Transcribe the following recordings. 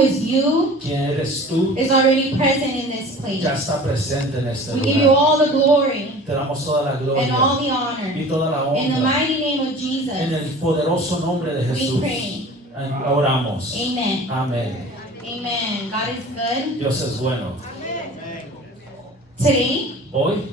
is you, quien eres tú, is already present in this place. ya está presente en este We give you lugar. all the glory Te damos toda la and all gloria the honor. y toda la In the honra. mighty name of En Jesus, el poderoso nombre de we Jesús. pray. Oramos. Amen. Amén. Amen. God is good. Dios es bueno. Today, Hoy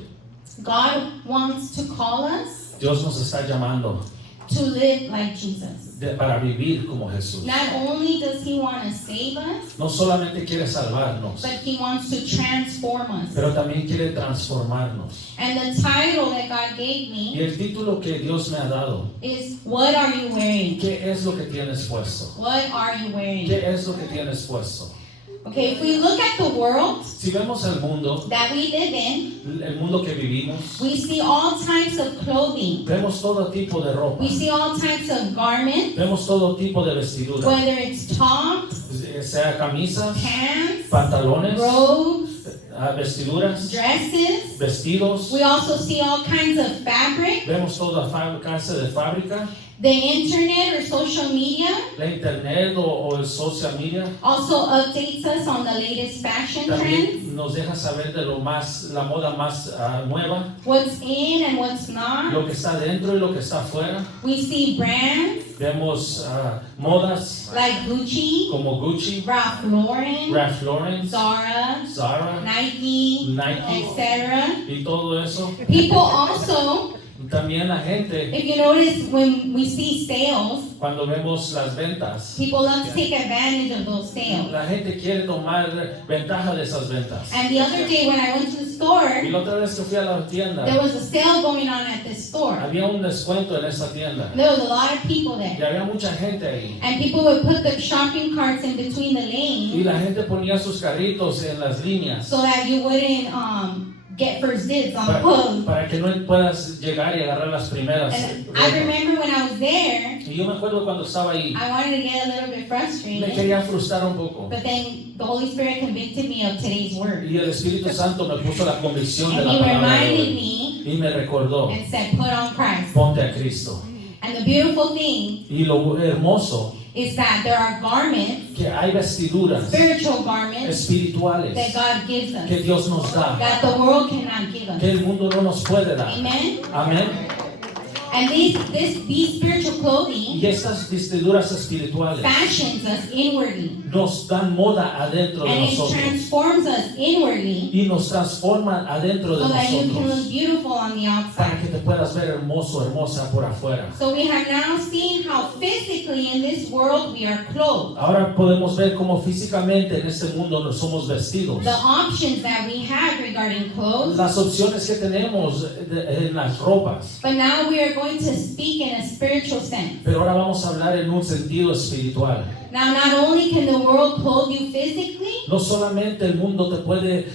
God wants to call us Dios nos está llamando to live like Jesus. para vivir como Jesús. Not only does He want to save us, No solamente quiere salvarnos, but He wants to transform us. pero también quiere transformarnos. And the title that God gave Y me el título que Dios me ha dado, is, What are you wearing? ¿qué es lo que tienes puesto? What are you wearing? ¿Qué es lo que tienes puesto? Okay, if we look at the world Si vemos el mundo that we live in, que vivimos, we see all types of clothing. vemos todo tipo de ropa, We see all types of garments, vemos todo tipo de vestidura, whether it's tops, sea camisas, pants, pantalones, robes, vestiduras, dresses. vestidos. We also see all kinds of fabric. Vemos toda clase de fábrica, The internet or social media la internet o el social media. also updates us on the latest fashion trends, También nos deja saber de la moda más nueva, what's in and what's not. lo que está dentro y lo que está afuera. We see brands Vemos modas like Gucci, como Gucci, Ralph Lauren, Ralph Lauren, Zara, Zara, Nike, Nike etc. y todo eso. People also, También la gente, if you notice, when we see sales, cuando vemos las ventas, people love to take advantage of those sales. la gente quiere tomar ventaja de esas ventas. And the other day when I went to the Y store, la otra vez que fui a la tienda, there was a sale going on at this store. había un descuento en esa tienda There was a lot of people y there. había mucha gente ahí. And people would put their shopping carts in between the Y lanes la gente ponía sus carritos en las líneas so that you wouldn't get first dibs on the clothes. para que no puedas llegar y agarrar las primeras. And I ropas. remember when I was there, Y yo me acuerdo cuando estaba ahí, I wanted to get a little bit me frustrated, quería frustrar un poco. but then the Holy Spirit convicted me of today's word. Y el Espíritu Santo me puso la convicción de And la He palabra de reminded hoy. me Y me recordó, and said, put on Christ. ponte a Cristo. And the beautiful thing Y lo hermoso, is that there are garments, que hay vestiduras spiritual garments, that espirituales God gives us, que Dios nos da, that the world cannot give us. que el mundo no nos puede dar. Amen? Amén. And these spiritual clothing Y estas vestiduras espirituales fashions us inwardly. nos dan moda adentro de And it nosotros transforms us inwardly y nos transforman adentro de so that you can look nosotros beautiful on the para outside. que te puedas ver hermoso, hermosa por afuera. So we have now seen how physically in this world we are clothed. Ahora podemos ver cómo físicamente en este mundo nos somos vestidos. The options that we have regarding clothes. Las opciones que tenemos en las ropas. But now we are going to speak in a spiritual sense. Pero ahora vamos a hablar en un sentido espiritual. Now not only can the world clothe you physically, No solamente el mundo te puede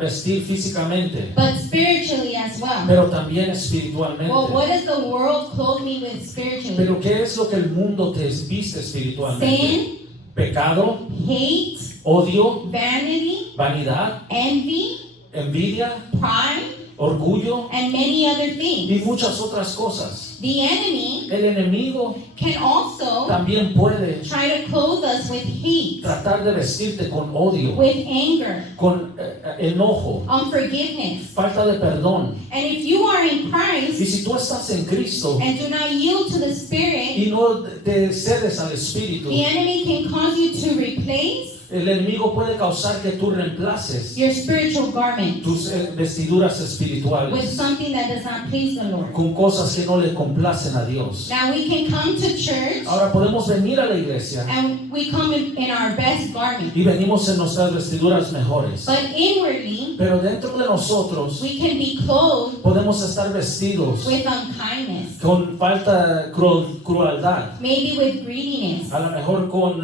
vestir físicamente, but spiritually as well. pero también espiritualmente. Well, what does the world clothe me with spiritually? Pero ¿qué es lo que el mundo te viste espiritualmente? Sin, Pecado, hate, odio, vanity, vanidad, envy, envidia, pride, orgullo and many other y things. muchas otras cosas. The enemy El enemigo can also también puede try to clothe us with hate, tratar de vestirte con odio, with anger, con enojo, unforgiveness. falta de perdón. And if you are in Y Christ si tú estás en Cristo and do not yield to the Spirit, y no te cedes al Espíritu, the enemy can cause you to replace el enemigo puede causar que tú reemplaces your spiritual garment tus vestiduras with espirituales something that does not please the Lord. con cosas que no le complacen a Dios. Now we can come to church Ahora podemos venir a la iglesia and we come in our best garment, y venimos en nuestras vestiduras mejores, but inwardly pero dentro de nosotros we can be clothed podemos estar vestidos with unkindness, con falta crueldad, maybe with greediness, a lo mejor con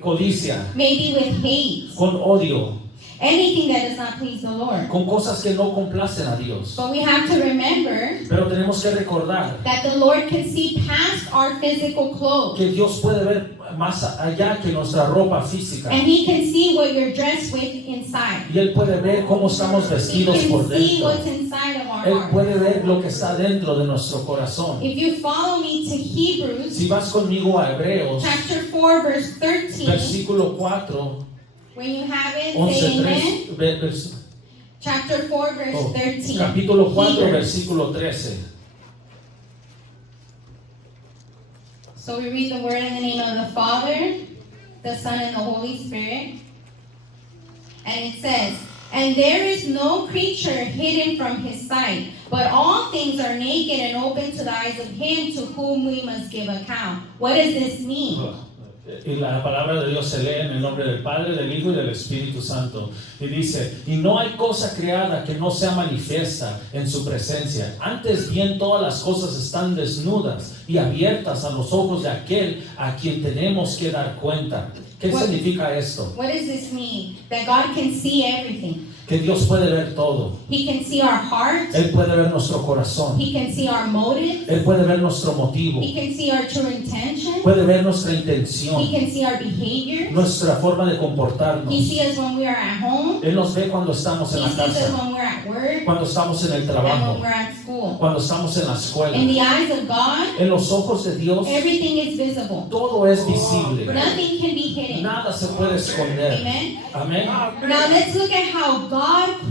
codicia, maybe with hate. con odio. anything that does not please the Lord. con cosas que no complacen a Dios. But we have to remember Pero tenemos que recordar that the Lord can see past our physical clothes. que Dios puede ver más allá que nuestra ropa física. And He can see what you're dressed with inside. Y Él puede ver cómo estamos He vestidos por can see dentro. what's inside of our Él heart. puede ver lo que está dentro de nuestro corazón. If you follow me to Hebrews Si vas conmigo a Hebreos, chapter 4 verse 13, versículo 4, when you have it, say 11, amen. 3, Chapter 4 verse 13. capítulo 4, Hebrews. versículo 13. So we read the word in the name of the Father, the Son, and the Holy Spirit. And it says, "And there is no creature hidden from His sight, but all things are naked and open to the eyes of Him to whom we must give account." What does this mean? Y la palabra de Dios se lee en el nombre del Padre, del Hijo y del Espíritu Santo. Y dice, y no hay cosa creada que no sea manifiesta en su presencia. Antes bien todas las cosas están desnudas y abiertas a los ojos de aquel a quien tenemos que dar cuenta. ¿Qué What- significa esto? What does this mean? That God can see everything. Que Dios puede ver todo. He can see our heart. Él puede ver nuestro corazón. He can see our motive. Él puede ver nuestro motivo. He can see our true intention. Puede ver nuestra He intención, can see our behavior. nuestra forma de comportarnos. He sees us when we are at home. Él nos ve cuando estamos en He la sees us casa, when we're at work cuando estamos en el and trabajo, when we're at school. cuando estamos en la escuela. In the eyes of God, En los ojos de Dios, everything is visible. todo es visible. Nothing can be hidden. Nada se puede esconder. Amen. Amén. Now let's look at how God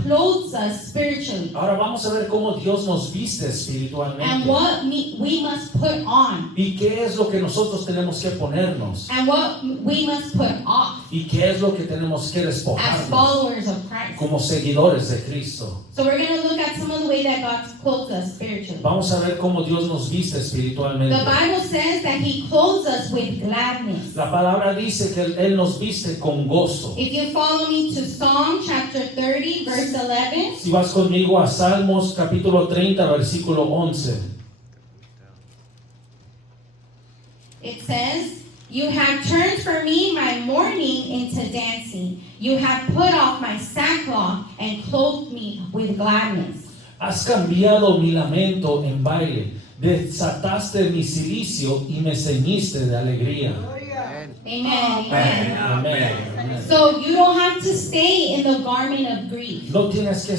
clothes us spiritually Ahora vamos a ver cómo Dios nos viste and espiritualmente. what we must put on Y qué es lo que nosotros tenemos que ponernos. and what we must put off Y qué es lo que tenemos que as despojarnos followers of Christ. como seguidores de Cristo. So we're going to look at some of the way that God clothes us spiritually. Vamos a ver cómo Dios nos viste The espiritualmente. Bible says that He clothes us with gladness. La palabra dice que Él nos viste con gozo. If you follow me to Psalm chapter 30, verse 11, Si vas conmigo a Salmos capítulo 30, versículo 11. it says, "You have turned for me my mourning into dancing. You have put off my sackcloth and clothed me with gladness." Has cambiado mi lamento en baile, desataste mi cilicio y me ceñiste de alegría. Amen. Amen. Amén. Amén. So you don't have to stay in the garment of grief. No tienes que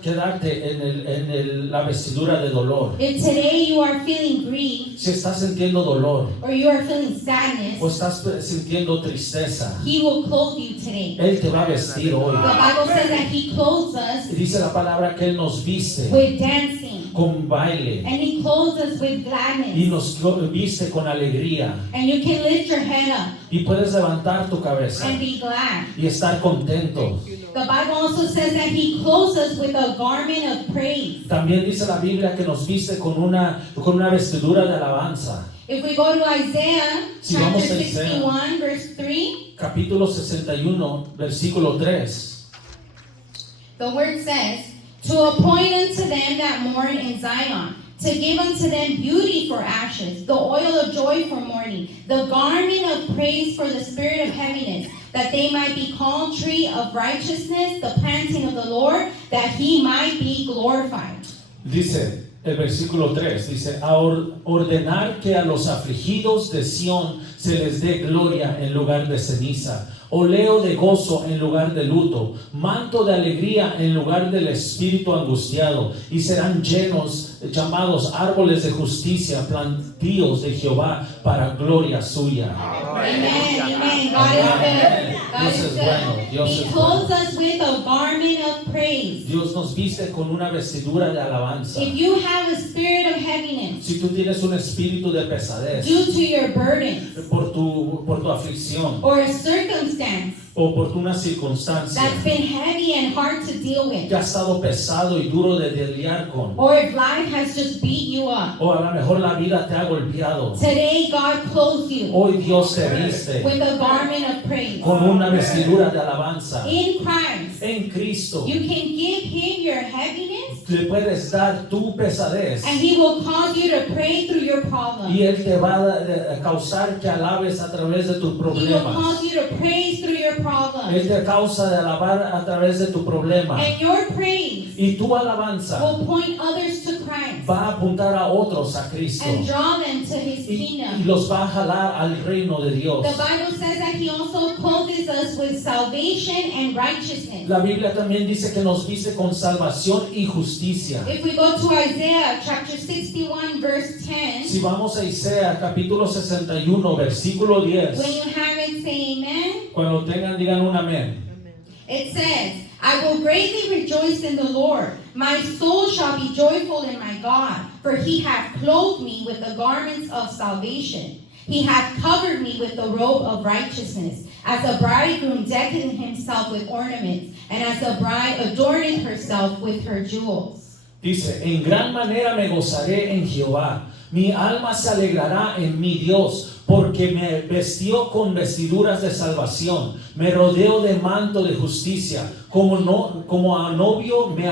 quedarte en la vestidura de dolor. If today you are feeling grief Si estás sintiendo dolor or you are feeling o sadness, estás sintiendo tristeza, He will clothe you today. Él te va a vestir hoy. The Bible says that He clothes us Y dice la palabra que Él nos viste with dancing con baile and He clothes us with y gladness. nos viste con alegría. And you can lift your head up Y puedes levantar tu cabeza and be glad. y estar contento. The Bible also says that He clothes us with a garment of praise. También dice la Biblia que nos viste con una vestidura de alabanza. If we go to Isaiah Si chapter vamos a Isaías. 61, verse 3, Capítulo 61, versículo 3. the word says, "To appoint unto them that mourn in Zion, to give unto them beauty for ashes, the oil of joy for mourning, the garment of praise for the spirit of heaviness, that they might be called tree of righteousness, the planting of the Lord, that He might be glorified." Dice el versículo 3, dice, a ordenar que a los afligidos de Sión se les dé gloria en lugar de ceniza, oleo de gozo en lugar de luto, manto de alegría en lugar del espíritu angustiado, y serán llamados árboles de justicia, plantíos de Jehová para gloria suya. Amen, amen. God is good. God Dios is es bueno, good. Dios He es clothes us with a garment of praise. Dios nos viste con una vestidura de alabanza. If you have a spirit of heaviness Si tú tienes un espíritu de pesadez due to your burdens por tu aflicción or a circumstance o por una circunstancia that's been heavy and hard to deal with, que ha estado pesado y duro de lidiar con, or if life has just beat you up, o a lo mejor la vida te ha golpeado, today God clothes you hoy Dios te viste with a garment of praise. con una vestidura de alabanza. In Christ, en Cristo. You can give Him your heaviness, Le puedes dar tu pesadez and He will cause you to pray through your problem. y Él te va a causar que alabes a través de tus He will problemas. cause you to praise through your problem. Él te causa de alabar a través de tu problema. And your praise Y tu alabanza will point others to Christ va a apuntar a otros a Cristo and draw them to His y kingdom. los va a jalar al reino de Dios. The Bible says that He also clothes us with salvation and righteousness. La Biblia también dice que nos viste con salvación y justicia. If we go to Isaiah chapter 61 verse 10, Si vamos a Isaías capítulo 61 versículo 10, when you have it, say amen. cuando tengan digan un amén. It says, I will greatly rejoice in the Lord. My soul shall be joyful in my God, for He hath clothed me with the garments of salvation. He hath covered me with the robe of righteousness, as a bridegroom decketh himself with ornaments, and as a bride adorneth herself with her jewels. Dice, en gran manera me gozaré en Jehová. Mi alma se alegrará en mi Dios, porque me vestió con vestiduras de salvación. Me rodeó de manto de justicia, como a novio me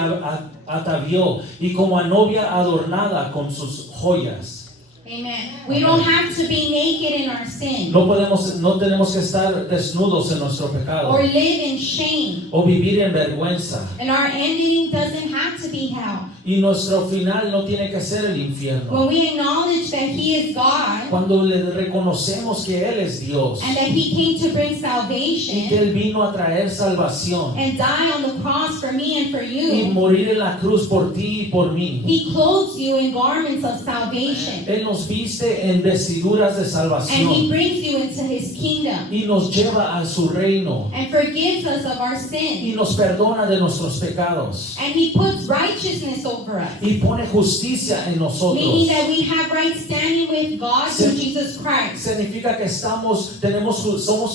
atavió, y como a novia adornada con sus joyas. Amen. We don't have to be naked in our sin No tenemos que estar desnudos en nuestro pecado or live in shame. o vivir en vergüenza. And our ending doesn't have to be hell. Y nuestro final no tiene que ser el infierno. When we acknowledge that He is God Cuando le reconocemos que Él es Dios and that He came to bring y que salvation Él vino a traer salvación and die on the cross for me and for y you, morir en la cruz por ti y por mí. He clothes you in garments of salvation Él nos viste en vestiduras de and He salvación brings you into His kingdom y nos lleva a su reino and forgives us of our y sin, nos perdona de nuestros pecados and He puts righteousness over us, y pone justicia en nosotros. meaning that we have right standing with God through Jesus Christ. Significa que somos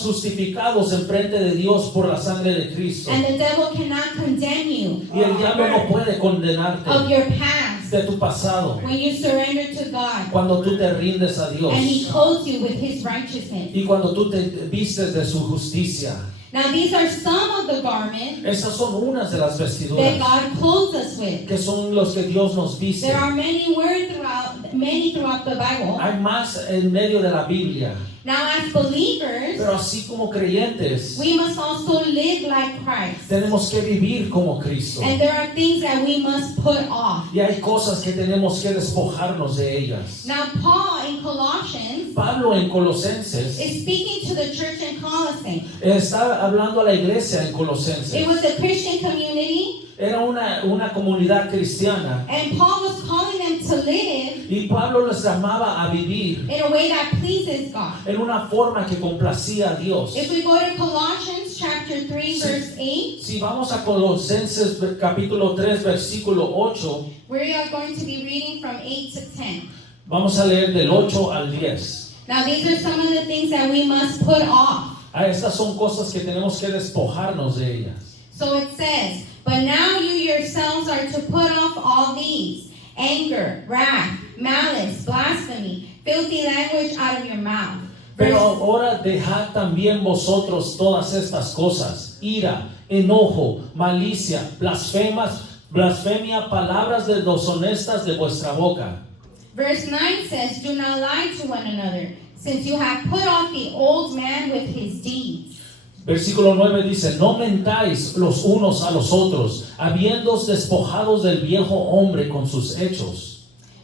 justificados en frente de Dios por la sangre de Cristo. And the devil cannot condemn you Y el diablo no puede condenarte of your past de tu pasado when you surrender to God cuando tú te rindes a Dios and He clothes you with His righteousness. y cuando tú te vistes de su justicia. Now these are some of the garments Esas son unas de las that vestiduras God clothes us with. que son los que Dios nos viste. There are many throughout the Bible. Hay más en medio de la Biblia. Now as believers, Pero así como creyentes, we must also live like Christ. tenemos que vivir como Cristo. And there are things that we must put off. Y hay cosas que tenemos que despojarnos de ellas. Now Paul in Colossians Pablo en Colosenses is speaking to the church in Colossae. está hablando a la iglesia en It Colosenses. was a Christian community, Era una comunidad cristiana and Paul was calling them to live y Pablo les llamaba a vivir in a way that pleases God. en una forma que complacía a Dios. If we go to Colossians chapter 3 verse 8, Si vamos a Colosenses capítulo 3 versículo 8, we are going to be reading from 8 to 10. vamos a leer del 8 al 10. Now these are some of the things that we must put off. Estas son cosas que tenemos que despojarnos de ellas. So it says, but now you yourselves are to put off all these: anger, wrath, malice, blasphemy, filthy language out of your mouth. Pero Verse- ahora dejad también vosotros todas estas cosas: ira, enojo, malicia, blasfemia, palabras deshonestas de vuestra boca. Verse 9 says, do not lie to one another, since you have put off the old man with his deeds. Versículo 9 dice: no mentáis los unos a los otros, habiéndoos despojados del viejo hombre con sus hechos.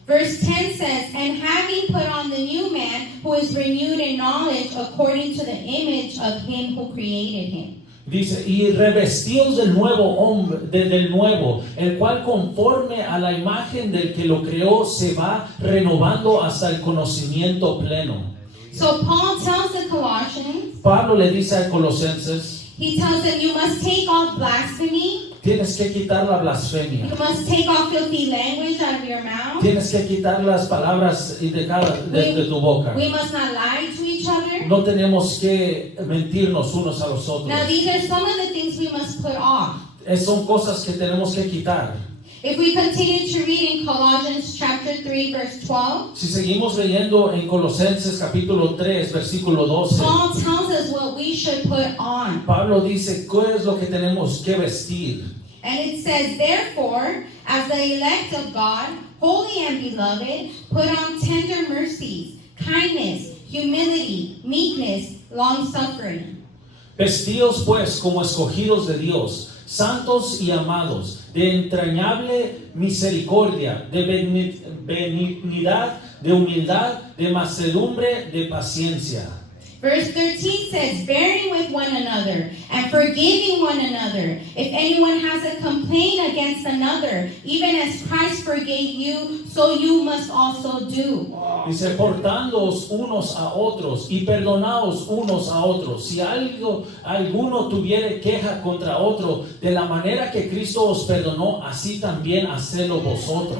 Verse 10 says, and having put on the new man, who is renewed in knowledge according to the image of him who created him. Dice: y revestíos del nuevo hombre, del nuevo, el cual conforme a la imagen del que lo creó se va renovando hasta el conocimiento pleno. So Paul tells the Colossians, Pablo le dice a Colosenses: he tells them you must take off blasphemy, tienes que quitar la blasfemia, you must take off filthy language out of your mouth, tienes que quitar las palabras indicadas de tu boca. we must not lie to each other. No tenemos que mentirnos unos a los otros. Now these are some of the things we must put off. Son cosas que tenemos que quitar. If we continue to read in Colossians chapter 3, verse 12, Si seguimos leyendo en Colosenses capítulo 3, versículo 12, Paul tells us what we should put on. Pablo dice, ¿qué es lo que tenemos que vestir? And it says, therefore, as the elect of God, holy and beloved, put on tender mercies, kindness, humility, meekness, long-suffering. Vestíos pues como escogidos de Dios, santos y amados, de entrañable misericordia, de benignidad, de humildad, de mansedumbre, de paciencia. Verse 13 says, bearing with one another and forgiving one another. If anyone has a complaint against another, even as Christ forgave you, so you must also do. Dice, portándoos unos a otros y perdonaos unos a otros. Si alguno tuviere queja contra otro, de la manera que Cristo os perdonó, así también hacedlo vosotros.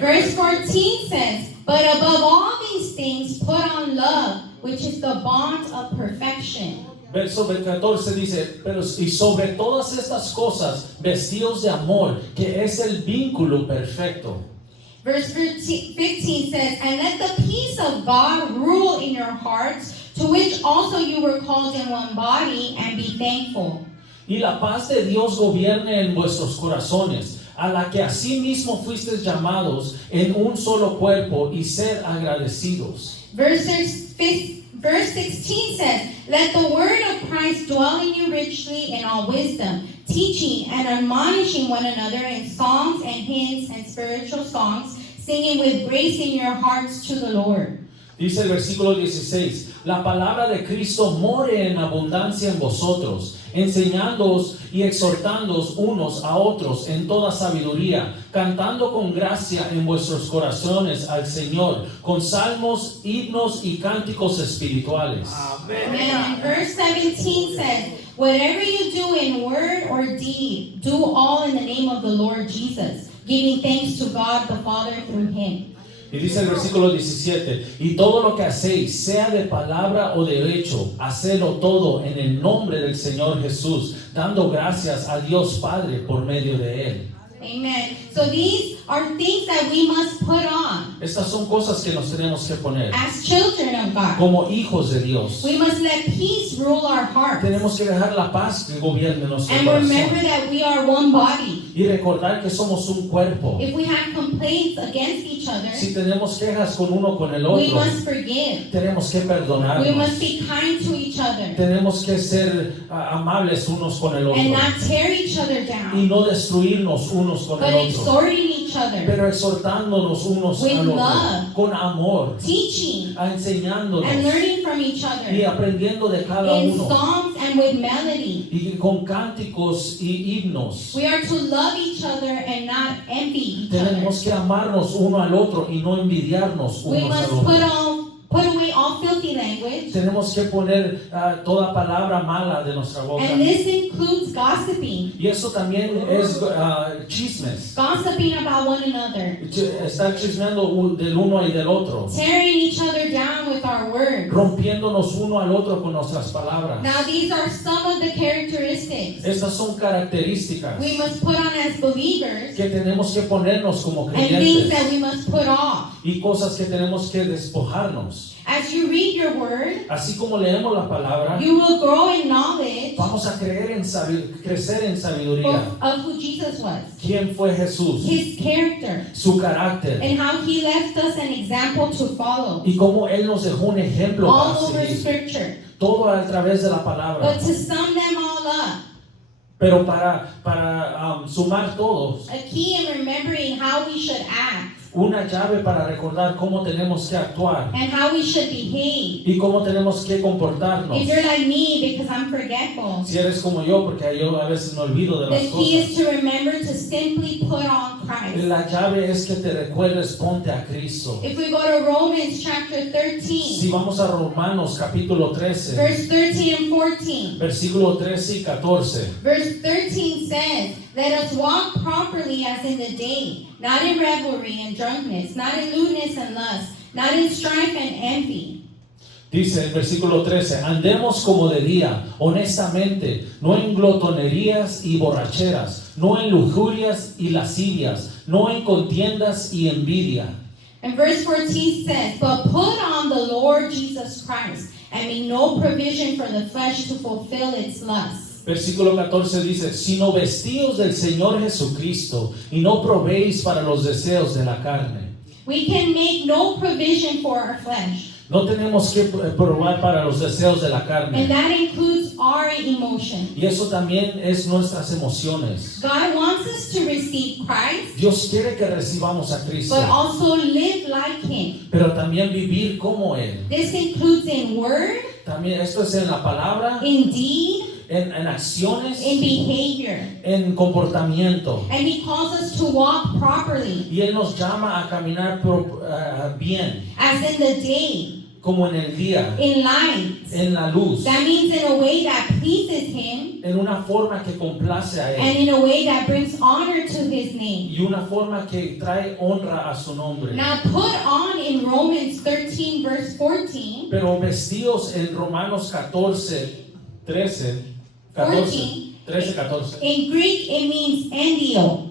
Verse 14 says, but above all these things put on love, which is the bond of perfection. Verso 14 dice, pero y sobre todas estas cosas, vestíos de amor, que es el vínculo perfecto. Verse 15 says, and let the peace of God rule in your hearts, to which also you were called in one body, and be thankful. Y la paz de Dios gobierne en vuestros corazones, a la que asimismo fuisteis llamados en un solo cuerpo, y sed agradecidos. Verse 16 says, let the word of Christ dwell in you richly in all wisdom, teaching and admonishing one another in psalms and hymns and spiritual songs, singing with grace in your hearts to the Lord. Dice el versículo 16, la palabra de Cristo more en abundancia en vosotros, enseñándoos y exhortándoos unos a otros en toda sabiduría, cantando con gracia en vuestros corazones al Señor, con salmos, himnos y cánticos espirituales. Amen. And verse 17 says, whatever you do in word or deed, do all in the name of the Lord Jesus, giving thanks to God the Father through him. Y dice el versículo 17, y todo lo que hacéis, sea de palabra o de hecho, hacedlo todo en el nombre del Señor Jesús, dando gracias a Dios Padre por medio de Él. Amen. So these are things that we must put on Estas son cosas que nos tenemos que poner as children of God. como hijos de Dios. We must let peace rule our hearts. Tenemos que dejar la paz que gobierne nuestro And remember corazón that we are one body. y recordar que somos un cuerpo. If we have complaints against each other, Si tenemos quejas con uno con el we otro, must forgive. tenemos que We perdonarnos. must be kind to each other Tenemos que ser amables unos con el and otro not tear each other y down, no destruirnos unos con but el otro, exhorting each other, pero exhortándonos unos With al otro love. con amor, teaching enseñándonos and learning from each y other aprendiendo de cada in uno songs and with melody. y con cánticos y himnos. We are to love each other and not envy each other. Tenemos que amarnos uno al otro y no envidiarnos We unos must al otro. put away all filthy language, Tenemos que poner toda palabra mala de nuestra boca. and this includes gossiping. Y eso también es chismes. Gossiping about one another, Estar chismeando del uno y del otro. tearing each other down with our words. Rompiéndonos uno al otro con nuestras palabras. Now these are some of the characteristics Estas son características we must put on as believers que tenemos que ponernos como and things that creyentes we must put off. y cosas que tenemos que despojarnos. As you read your word, Así como leemos la palabra, you will grow in knowledge vamos a crecer en sabiduría. of who Jesus was, ¿Quién fue Jesús? his character, Su carácter. and how he left us an example to follow. Y cómo Él nos dejó un ejemplo All para over seguir. Scripture. Todo a través de la palabra. But to sum them all up, Pero para sumar todos, a key in remembering how we should act una llave para recordar cómo tenemos que actuar and how we should behave. y cómo tenemos que comportarnos. If you're like me, because I'm forgetful, Si eres como yo, porque yo a veces me olvido de the las key is cosas. to remember to simply put on Christ. La llave es que te recuerdes, ponte a Cristo. If we go to Romans chapter Si 13, vamos a Romanos capítulo 13, verse 13 and 14. versículo 13 y 14. Verse 13 says, let us walk properly as in the day, not in revelry and drunkenness, not in lewdness and lust, not in strife and envy. Dice el versículo 13, andemos como de día, honestamente, no en glotonerías y borracheras, no en lujurias y lascivias, no en contiendas y envidia. And verse 14 says, but put on the Lord Jesus Christ, and make no provision for the flesh to fulfill its lusts. Versículo 14 dice, sino vestíos del Señor Jesucristo y no probéis para los deseos de la carne. We can make no provision for our flesh, No tenemos que probar para los deseos de la and carne. that includes our emotions. Y eso también es nuestras emociones. God wants us to receive Christ, Dios quiere que recibamos a Cristo, but also live like Him. pero también vivir como Él. This includes in word, También esto es en la palabra, in deed, en acciones, in behavior. en comportamiento. And He calls us to walk properly, Y Él nos llama a caminar bien, as in the day, como en el día, in light. en la luz, That means in a way that pleases Him, en una forma que complace a and Él in a way that brings honor to His name. y una forma que trae honra a su nombre. Now put on in Romans 13 verse 14, Pero vestidos en Romanos 14, 14. in Greek it means endio.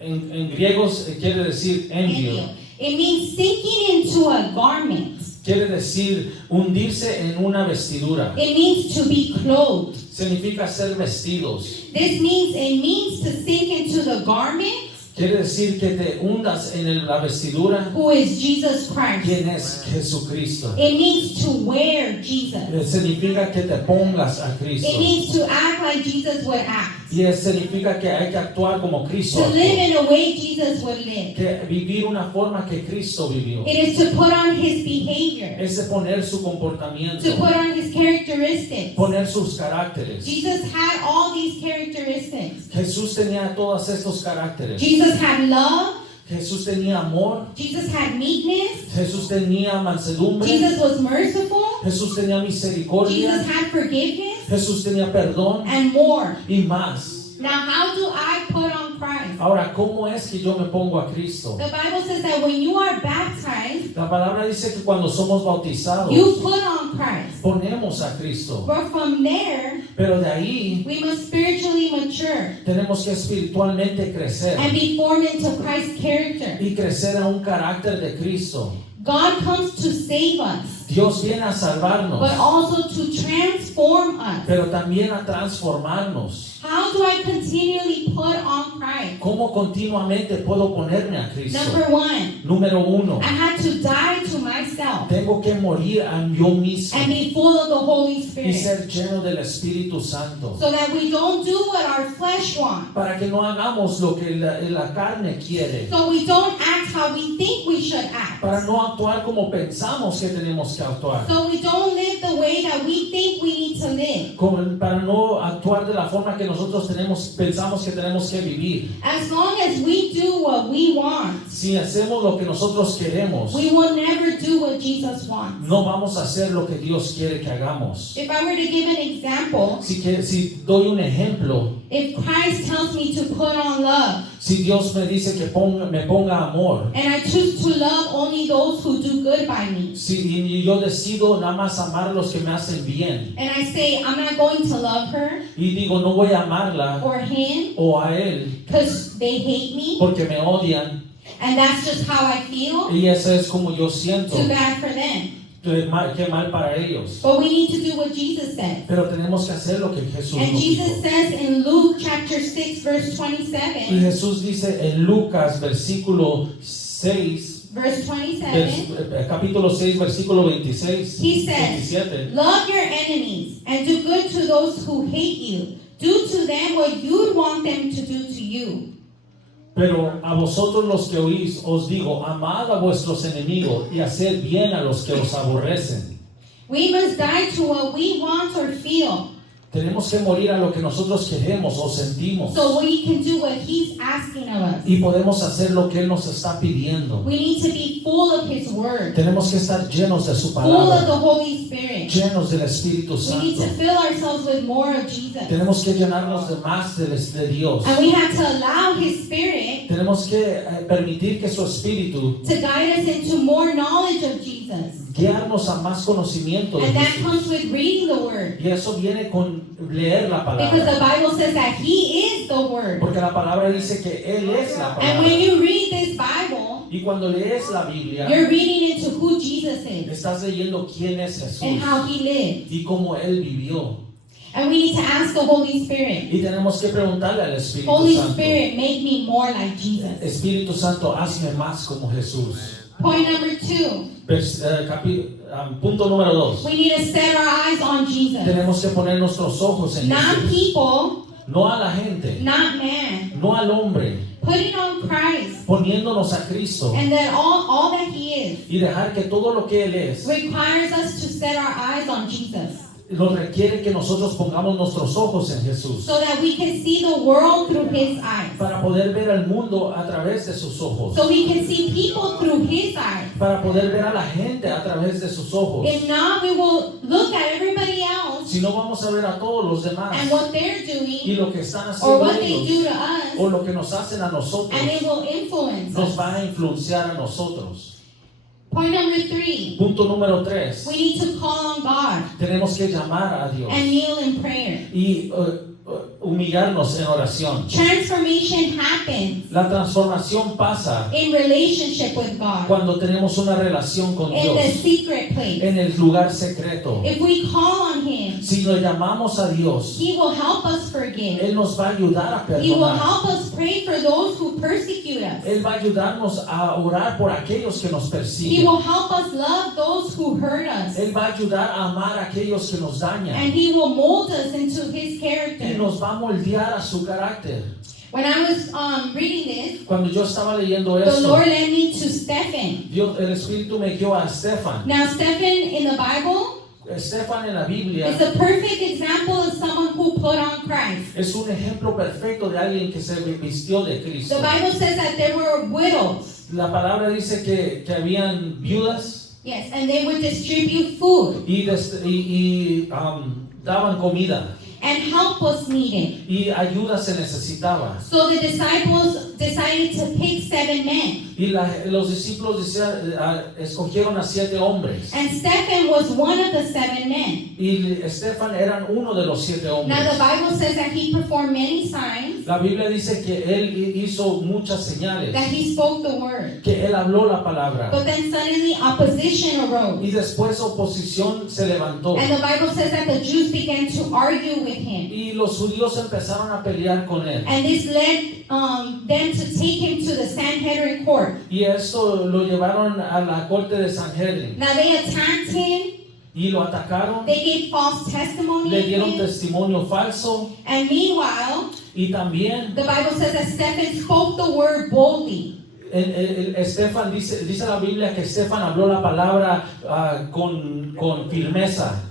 En griegos quiere decir envio. It means sinking into a garment. Quiere decir hundirse en una vestidura. It means to be clothed. Significa ser vestidos. It means to sink into the garment, Quiere decir que te hundas en la vestidura. who is Jesus Christ. ¿Quién es Jesucristo? It means to wear Jesus. Significa que te pongas a Cristo. It means to act like Jesus would act. Y significa que hay que actuar como Cristo To live actuó. in a way Jesus would live. Que vivir una forma que Cristo vivió. It is to put on His behavior, Es de poner su comportamiento, to put on His characteristics. poner sus caracteres. Jesus had all these characteristics. Jesús tenía todos estos caracteres. Jesus had love. Jesús tenía amor. Jesus had meekness. Jesús tenía mansedumbre. Jesus was merciful. Jesús tenía misericordia. Jesus had forgiveness Jesús tenía perdón and more. y más. Now, how do I put on Christ? Ahora, ¿cómo es que yo me pongo a Cristo? The Bible says that when you are baptized, La palabra dice que cuando somos bautizados, you put on Christ. ponemos a Cristo. But from there, Pero de ahí we must spiritually mature tenemos que espiritualmente crecer and be formed into Christ's character. y crecer a un carácter de Cristo. God comes to save us, Dios viene a salvarnos, but also to transform us. pero también a transformarnos. How do I continually put on Christ? ¿Cómo continuamente puedo ponerme a Cristo? Number one, Número uno, I had to die to myself tengo que morir a yo mismo and be full of the Holy y Spirit, ser lleno del Espíritu Santo, so that we don't do what our flesh wants, para que no hagamos lo que la carne quiere, so we don't act how we think we should act, para no actuar como pensamos que tenemos que actuar, so we don't live the way that we think we need to live. para no actuar de la forma que nosotros pensamos que tenemos que vivir. As long as we do what we want, Si hacemos lo que nosotros queremos, we will never do what Jesus wants. no vamos a hacer lo que Dios quiere que hagamos. If I were to give an example, Si doy un ejemplo, if Christ tells me to put on love, si Dios me dice que me ponga amor, and I choose to love only those who do good by me, y yo decido nada más amar los que me hacen bien, and I say I'm not going to love her y digo no voy a amarla or him o a él because they hate me, porque me odian, and that's just how I feel, y eso es como yo siento, too bad for them. qué mal para ellos. But we need to do what Jesus said. Pero tenemos que hacer lo que Jesús And nos Jesus dijo. says in Luke chapter 6 verse Y 27, Jesús dice en Lucas versículo 6, verse 27, capítulo 6, versículo 26, He says, 27. love your enemies and do good to those who hate you. Do to them what you'd want them to do to you. Pero a vosotros los que oís os digo, amad a vuestros enemigos y haced bien a los que os aborrecen. We must die to what we want or feel, Tenemos que morir a lo que nosotros queremos o sentimos. so we can do what He's asking of us. Y podemos hacer lo que Él nos está pidiendo. We need to be full of His Word, Tenemos que estar llenos de su full of the palabra, Holy Spirit. llenos del Espíritu We need to Santo. fill ourselves with more of Jesus. Tenemos que llenarnos de más de Dios. And we have to allow His Spirit Tenemos que permitir que su Espíritu to guide us into more knowledge of Jesus. guiarnos a más conocimiento de And that Jesús. comes with reading the Word. Y eso viene con leer la Because the palabra. Bible says that He is the Word. Porque la palabra dice que Él es la And when palabra. you read this Bible, Y cuando lees la Biblia, you're reading into who Jesus is estás leyendo quién es and Jesús how He lived. y cómo Él vivió. And we need to ask the Holy Spirit, Y tenemos que preguntarle al Espíritu Holy Santo, Spirit, make me more like Jesus. Espíritu Santo, hazme más como Jesús. Point number 2, Punto número 2. we need to set our eyes on Jesus. Tenemos que poner nuestros ojos en Not Jesús. people, No a la gente, not man. no al hombre, Putting on Christ poniéndonos a Cristo and that all that He is y dejar que todo lo que Él es requires us to set our eyes on Jesus nos requiere que nosotros pongamos nuestros ojos en Jesús so that we can see the world through His eyes. para poder ver al mundo a través de sus ojos, So we can see people through His eyes. para poder ver a la gente a través de sus ojos. If not, we will look at everybody else Si no, vamos a ver a todos los demás and what they're y doing lo que están or haciendo what they ellos do to us, o lo que nos hacen a nosotros and it will influence nos us. va a influenciar a nosotros. Point number 3, Punto número 3. we need to call on God Tenemos que llamar a Dios and kneel in prayer. y humillarnos en oración. Transformation happens La transformación pasa in relationship with God, cuando tenemos una relación con in Dios the secret place. en el lugar secreto. If we call on Him, Si lo llamamos a Dios, He will help us forgive. Él nos va a ayudar a He will perdonar. help us pray for those who persecute us. Él va a ayudarnos a orar por aquellos que nos He persiguen. will help us love those who hurt us. Él va a ayudar a amar a aquellos que nos dañan. And He will mold us into His Y character. nos va a moldear a su carácter. When I was reading this, Cuando yo estaba leyendo the esto, Lord led me to Stephen. el Espíritu me guió a Estefan. Now, Stephen in the Bible Estefan en la Biblia is a perfect example of someone who put on Christ. es un ejemplo perfecto de alguien que se vistió de Cristo. The Bible says that there were widows. La palabra dice que habían viudas Yes, and they would distribute food, y daban comida and help was needed. y ayuda se necesitaba. So the disciples decided to pick 7 men. Y los discípulos escogieron a 7 hombres. And Stephen was one of the 7 men. Y Estefan eran uno de los 7 Now hombres. the Bible says that he performed many signs, La Biblia dice que él hizo muchas señales, that he spoke the word. que él habló la palabra. But then suddenly opposition arose. Y después oposición se levantó. And the Bible says that the Jews began to argue with him. Y los judíos empezaron a pelear con él. And this led them to take him to the Sanhedrin court. Y esto lo llevaron a la corte de Sanhedrin. Now they attacked him. Y lo atacaron, They gave false testimony le of dieron him. testimonio falso. And meanwhile, Y también the Bible says that Stephen spoke the word boldly. Estefan dice la Biblia que Estefan habló la palabra con firmeza.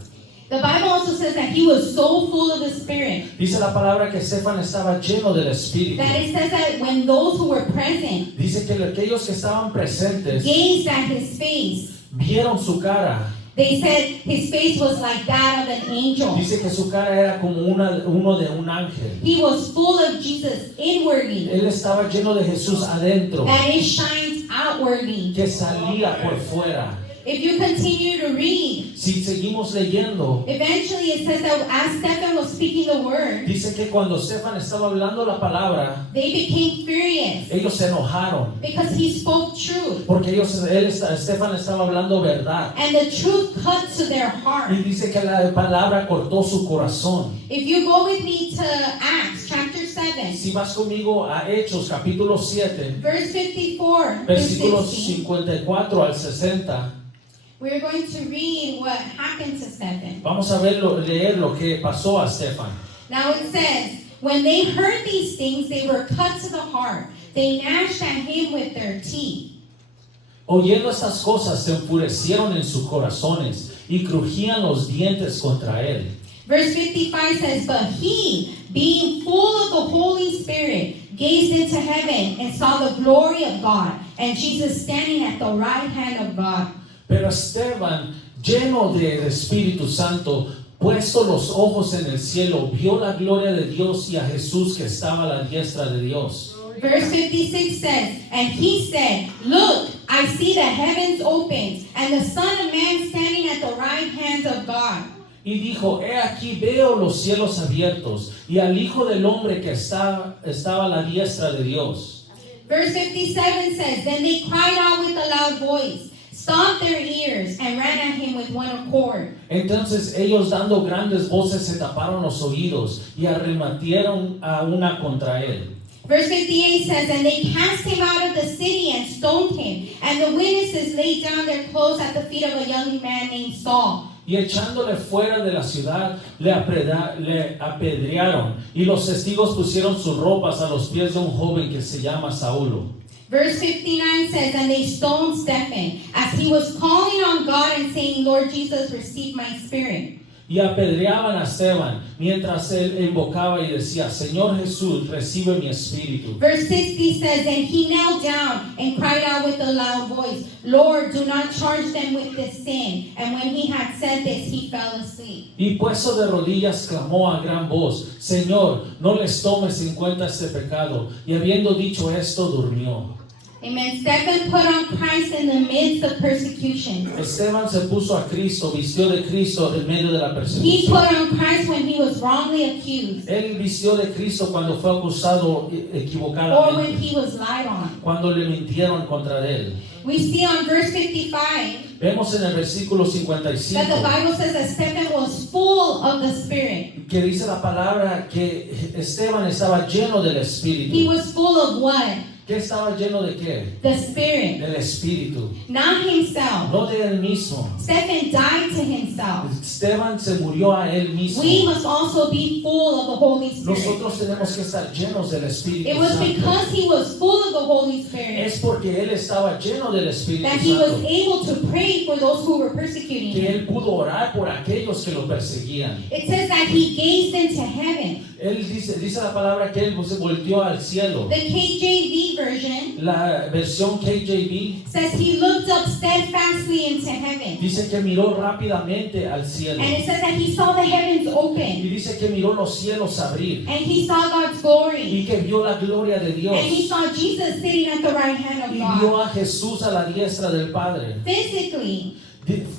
The Bible also says that he was so full of the Spirit Dice la palabra que Estefan estaba lleno del Espíritu. that it says that when those who were present Dice que aquellos que estaban presentes gazed at his face, vieron su cara. they said his face was like that of an angel. Dice que su cara era como uno de un ángel. He was full of Jesus inwardly, Él estaba lleno de Jesús adentro, that it shines outwardly. que salía por fuera. If you continue to read, Si seguimos leyendo, eventually it says that as Stephen was speaking the word, dice que cuando Estefan estaba hablando la palabra, they became furious ellos se enojaron. because he spoke truth. Porque Estefan estaba hablando verdad. And the truth cut to their heart. Y dice que la palabra cortó su corazón. If you go with me to Acts chapter 7, Si vas conmigo a Hechos capítulo 7, verse 54 through versículos 60, 54 al 60, we're going to read what happened to Stephen. vamos a leer lo que pasó a Estefan. Now it says, when they heard these things, they were cut to the heart. They gnashed at him with their teeth. Oyendo estas cosas, se enfurecieron en sus corazones y crujían los dientes contra él. Verse 55 says, but he, being full of the Holy Spirit, gazed into heaven and saw the glory of God, and Jesus standing at the right hand of God. Pero Esteban, lleno del Espíritu Santo, puesto los ojos en el cielo, vio la gloria de Dios y a Jesús que estaba a la diestra de Dios. Verse 56 says, and he said, look, I see the heavens opened, and the Son of Man standing at the right hand of God. Y dijo, he aquí veo los cielos abiertos y al Hijo del Hombre que estaba a la diestra de Dios. Verse 57 says, Then they cried out with a loud voice, stopped their ears, and ran at him with one accord. Entonces ellos dando grandes voces se taparon los oídos y arremetieron a una contra él. Verse 58 says, And they cast him out of the city and stoned him, and the witnesses laid down their clothes at the feet of a young man named Saul. Y echándole fuera de la ciudad, le apedrearon, y los testigos pusieron sus ropas a los pies de un joven que se llama Saulo. Verse 59 says, And they stoned Stephen, as he was calling on God and saying, Lord Jesus, receive my spirit. Y apedreaban a Esteban, mientras él invocaba y decía, Señor Jesús, recibe mi espíritu. Verse 60 says, And he knelt down and cried out with a loud voice, Lord, do not charge them with this sin. And when he had said this, he fell asleep. Y puesto de rodillas clamó a gran voz, Señor, no les tomes en cuenta este pecado. Y habiendo dicho esto, durmió. Amen. Stephen put on Christ in the midst of persecution. Esteban se puso a Cristo, vistió de Cristo en medio de la He persecución. put on Christ when he was wrongly accused, Él vistió de Cristo cuando fue acusado or when equivocadamente, he was lied on. cuando le mintieron contra él. We see on verse 55 Vemos en el versículo that the 55 Bible says that Stephen was full of the Spirit. que dice la palabra que Esteban estaba lleno del He Espíritu. was full of what? ¿Qué estaba lleno de qué? The Spirit, Del Espíritu, not himself. no de él mismo. Stephen died to himself. Esteban se murió a él mismo. We must also be full of the Holy Spirit. Nosotros tenemos que estar llenos del Espíritu It was Santo. because he was full of the Holy Spirit Es porque él estaba lleno del Espíritu that he was Santo able to pray for those who were persecuting que him. él pudo orar por aquellos que lo perseguían. It says that he gazed into heaven. Él dice la palabra que él se volteó al cielo. The KJV version La versión KJV says he looked up steadfastly into heaven. dice que miró rápidamente al cielo. And it says that he saw the heavens Y open. dice que miró los cielos abrir. And he saw God's glory. Y que vio la gloria de Dios. And he saw Jesus sitting at the right hand of Y vio God. a Jesús a la diestra del Padre. Physically,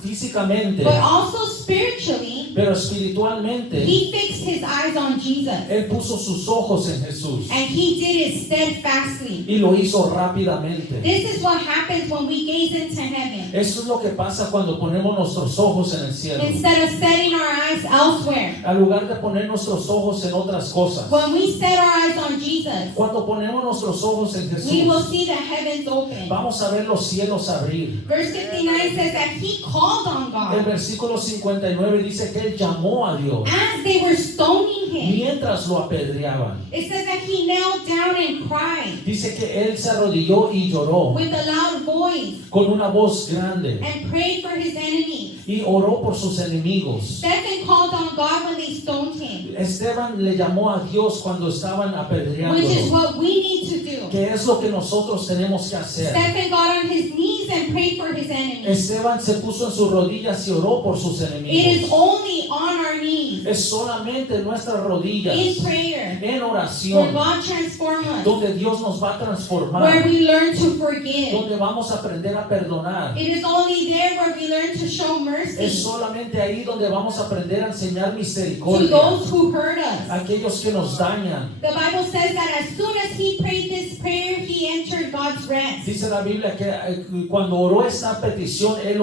Físicamente, but also spiritually, pero espiritualmente, he fixed his eyes on Jesus. él puso sus ojos en Jesús. And he did it steadfastly. Y lo hizo rápidamente. This is what happens when we gaze into heaven. Eso es lo que pasa cuando ponemos nuestros ojos en el cielo. Instead of setting our eyes elsewhere. Al lugar de poner nuestros ojos en otras cosas. When we set our eyes on Jesus, Cuando ponemos nuestros ojos en we will Jesús, see the heavens open. vamos a ver los cielos abrir. Verse 59 says that he called on El God versículo 59 dice que él llamó a Dios as they were stoning him. mientras lo apedreaban. It says that he knelt down and cried Dice que él se arrodilló y lloró with a loud voice con una voz grande and prayed for his enemies. y oró por sus enemigos. Stephen called on God when they stoned him, Esteban le llamó a Dios cuando estaban which is apedreándolo. what we need to do. ¿Qué es lo que nosotros tenemos que hacer? Stephen got on his knees and prayed for his enemies. Esteban se puso en sus rodillas y oró por sus It is enemigos. only on our knees Es solamente en nuestras rodillas, in prayer en where oración, God transforms us, donde Dios nos va a where transformar, we learn to forgive. donde vamos a aprender a perdonar. It is only there where we learn to show Es mercy solamente ahí donde vamos a aprender a enseñar to misericordia those who hurt us. a aquellos que nos dañan. The Bible says that as soon as he prayed this prayer, he entered God's rest. Dice la Biblia que cuando oró esta petición, él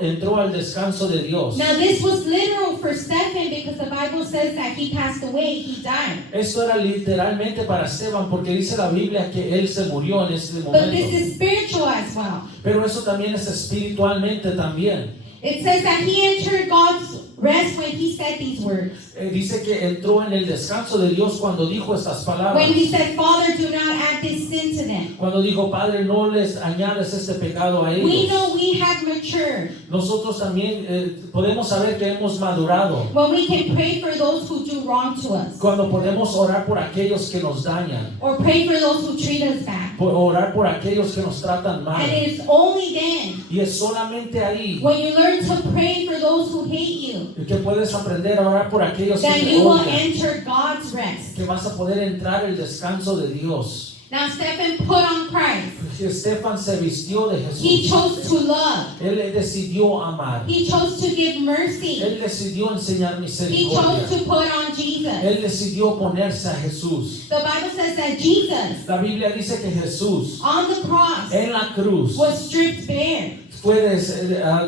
entró al descanso de Dios. Now this was literal for Stephen because the Bible says that he passed away, he died. Esto era literalmente para Esteban porque dice la Biblia que él se murió en este But momento. this is spiritual as well. Pero eso también es espiritualmente también. It says that he entered God's rest when he said these words. Dice que entró en el descanso de Dios cuando dijo estas palabras. When he said, Father, do not add this sin to them. Cuando dijo, Padre, no les añades este pecado a We ellos. know we have matured Nosotros también podemos saber que hemos madurado. when we can pray for those who do wrong to us, Cuando podemos orar por aquellos que nos dañan. or pray for those who treat us bad. Orar por aquellos que nos tratan mal. And it is only then, Y es solamente ahí when you learn to pray for those who hate you, que puedes aprender a orar por aquellos que that te you will odian. enter God's rest. Que vas a poder entrar el descanso de Dios. Now Stephen put on Christ. Estefan se vistió de He Jesús. chose to love. Él decidió amar. He chose to give mercy. Él decidió enseñar He misericordia. chose to put on Jesus. Él decidió ponerse a Jesús. The Bible says that Jesus La Biblia dice que Jesús on the cross en la cruz was stripped bare. fue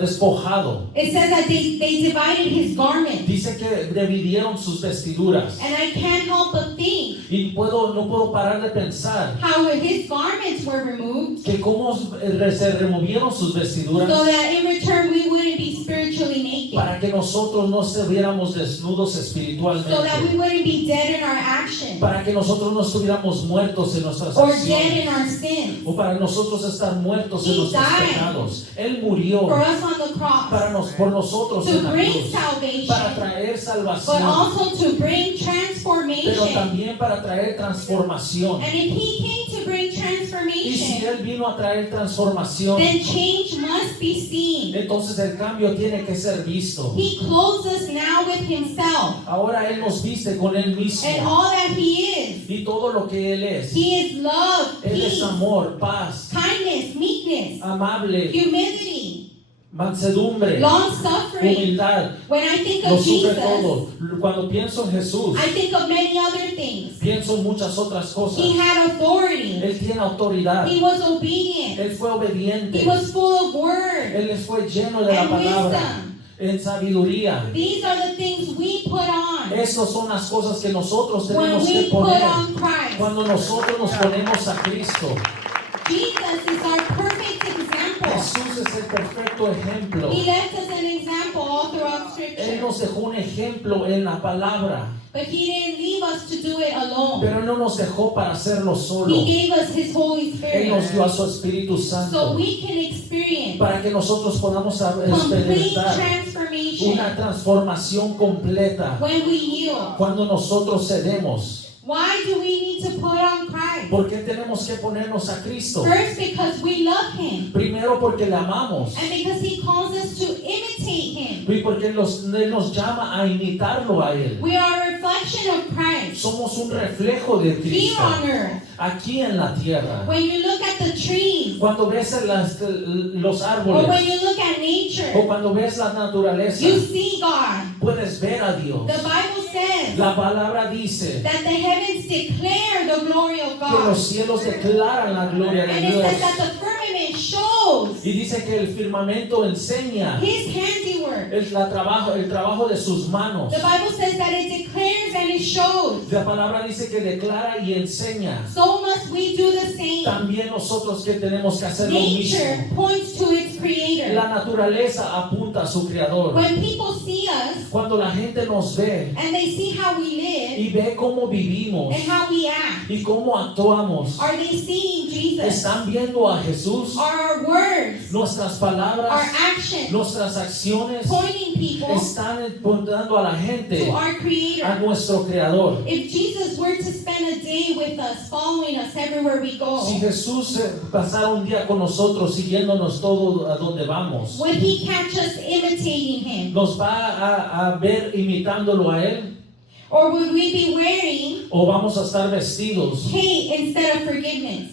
despojado. It says that they divided his garment. Dice que dividieron sus vestiduras. And I can't help but think Y no puedo parar de pensar how his garments were removed que cómo se removieron sus vestiduras so that in return we wouldn't be spiritually naked. para que nosotros no estuviéramos desnudos So that espiritualmente, we wouldn't be dead in our actions para que nosotros no estuviéramos muertos en nuestras or dead in acciones, our sins. o para nosotros estar muertos en He nuestros died pecados. Él murió For us on the cross por nosotros en to la bring cruz, para salvation, traer but salvación, also to bring pero transformation. también para traer transformación. And if he came to bring Y si transformation, Él vino a traer transformación, then change must be seen. entonces el cambio tiene que ser visto. He clothes us now with himself Ahora Él nos viste con Él and mismo all that he is. y todo lo que Él es. He is love, Él es peace, amor, paz, kindness, meekness, amable, humility, mansedumbre, long suffering. humildad, When I think lo of sufre Jesus, todo. Cuando pienso en Jesús, I think of many other things. pienso en muchas otras cosas. He had authority. Él tiene autoridad, He was obedient. Él fue obediente, He was full of word Él fue lleno de la and palabra, wisdom. en sabiduría. These are the things we put on Esas son las cosas que nosotros when tenemos que we put poner on Christ. cuando nosotros nos ponemos a Cristo. Jesus is our perfect example. Jesús es el perfecto ejemplo. He left us an example all throughout Él Scripture. nos dejó un ejemplo en la palabra, But He didn't leave us to do it alone. pero no nos dejó para hacerlo solo. He gave us His Holy Él nos Spirit dio a su Espíritu so Santo we can experience para que nosotros podamos complete experimentar transformation una transformación completa when we yield. cuando nosotros cedemos. Why do we need to put on Christ? ¿Por qué tenemos que ponernos a Cristo? First, because we love Him Primero porque le amamos and because He calls us to imitate Him. y porque Él nos llama a imitarlo a Él. We are a reflection of Christ Somos un reflejo de here Cristo on earth. aquí en la tierra. When you look at the trees Cuando ves los or when árboles you look at o nature, cuando ves la naturaleza, you see God. puedes ver a Dios. The Bible says La palabra dice that the heavens declare the glory of que God. los cielos declaran la gloria de And it Dios. says that the firmament shows Y dice que el firmamento enseña His handiwork. el trabajo de sus manos. The Bible says that it declares and it shows. La palabra dice que declara y enseña. So must we do the same. También nosotros que tenemos que hacer lo mismo. Nature points to its creator. La naturaleza apunta a su creador. When people see us Cuando la gente nos ve and they see how we live y ve cómo vivimos and how we act, y cómo actuamos, are they seeing Jesus? están viendo a Jesús. Are our words, Nuestras our palabras, actions nuestras acciones pointing people están apuntando a la gente, to our a creator? nuestro creador. If Jesus were to spend a day with us, following us everywhere we go, Si Jesús pasara un día con nosotros, siguiéndonos todo a donde vamos, would He catch us imitating Him? ¿nos va a ver imitándolo a Él? Or would we be wearing ¿O vamos a estar vestidos hate instead of forgiveness?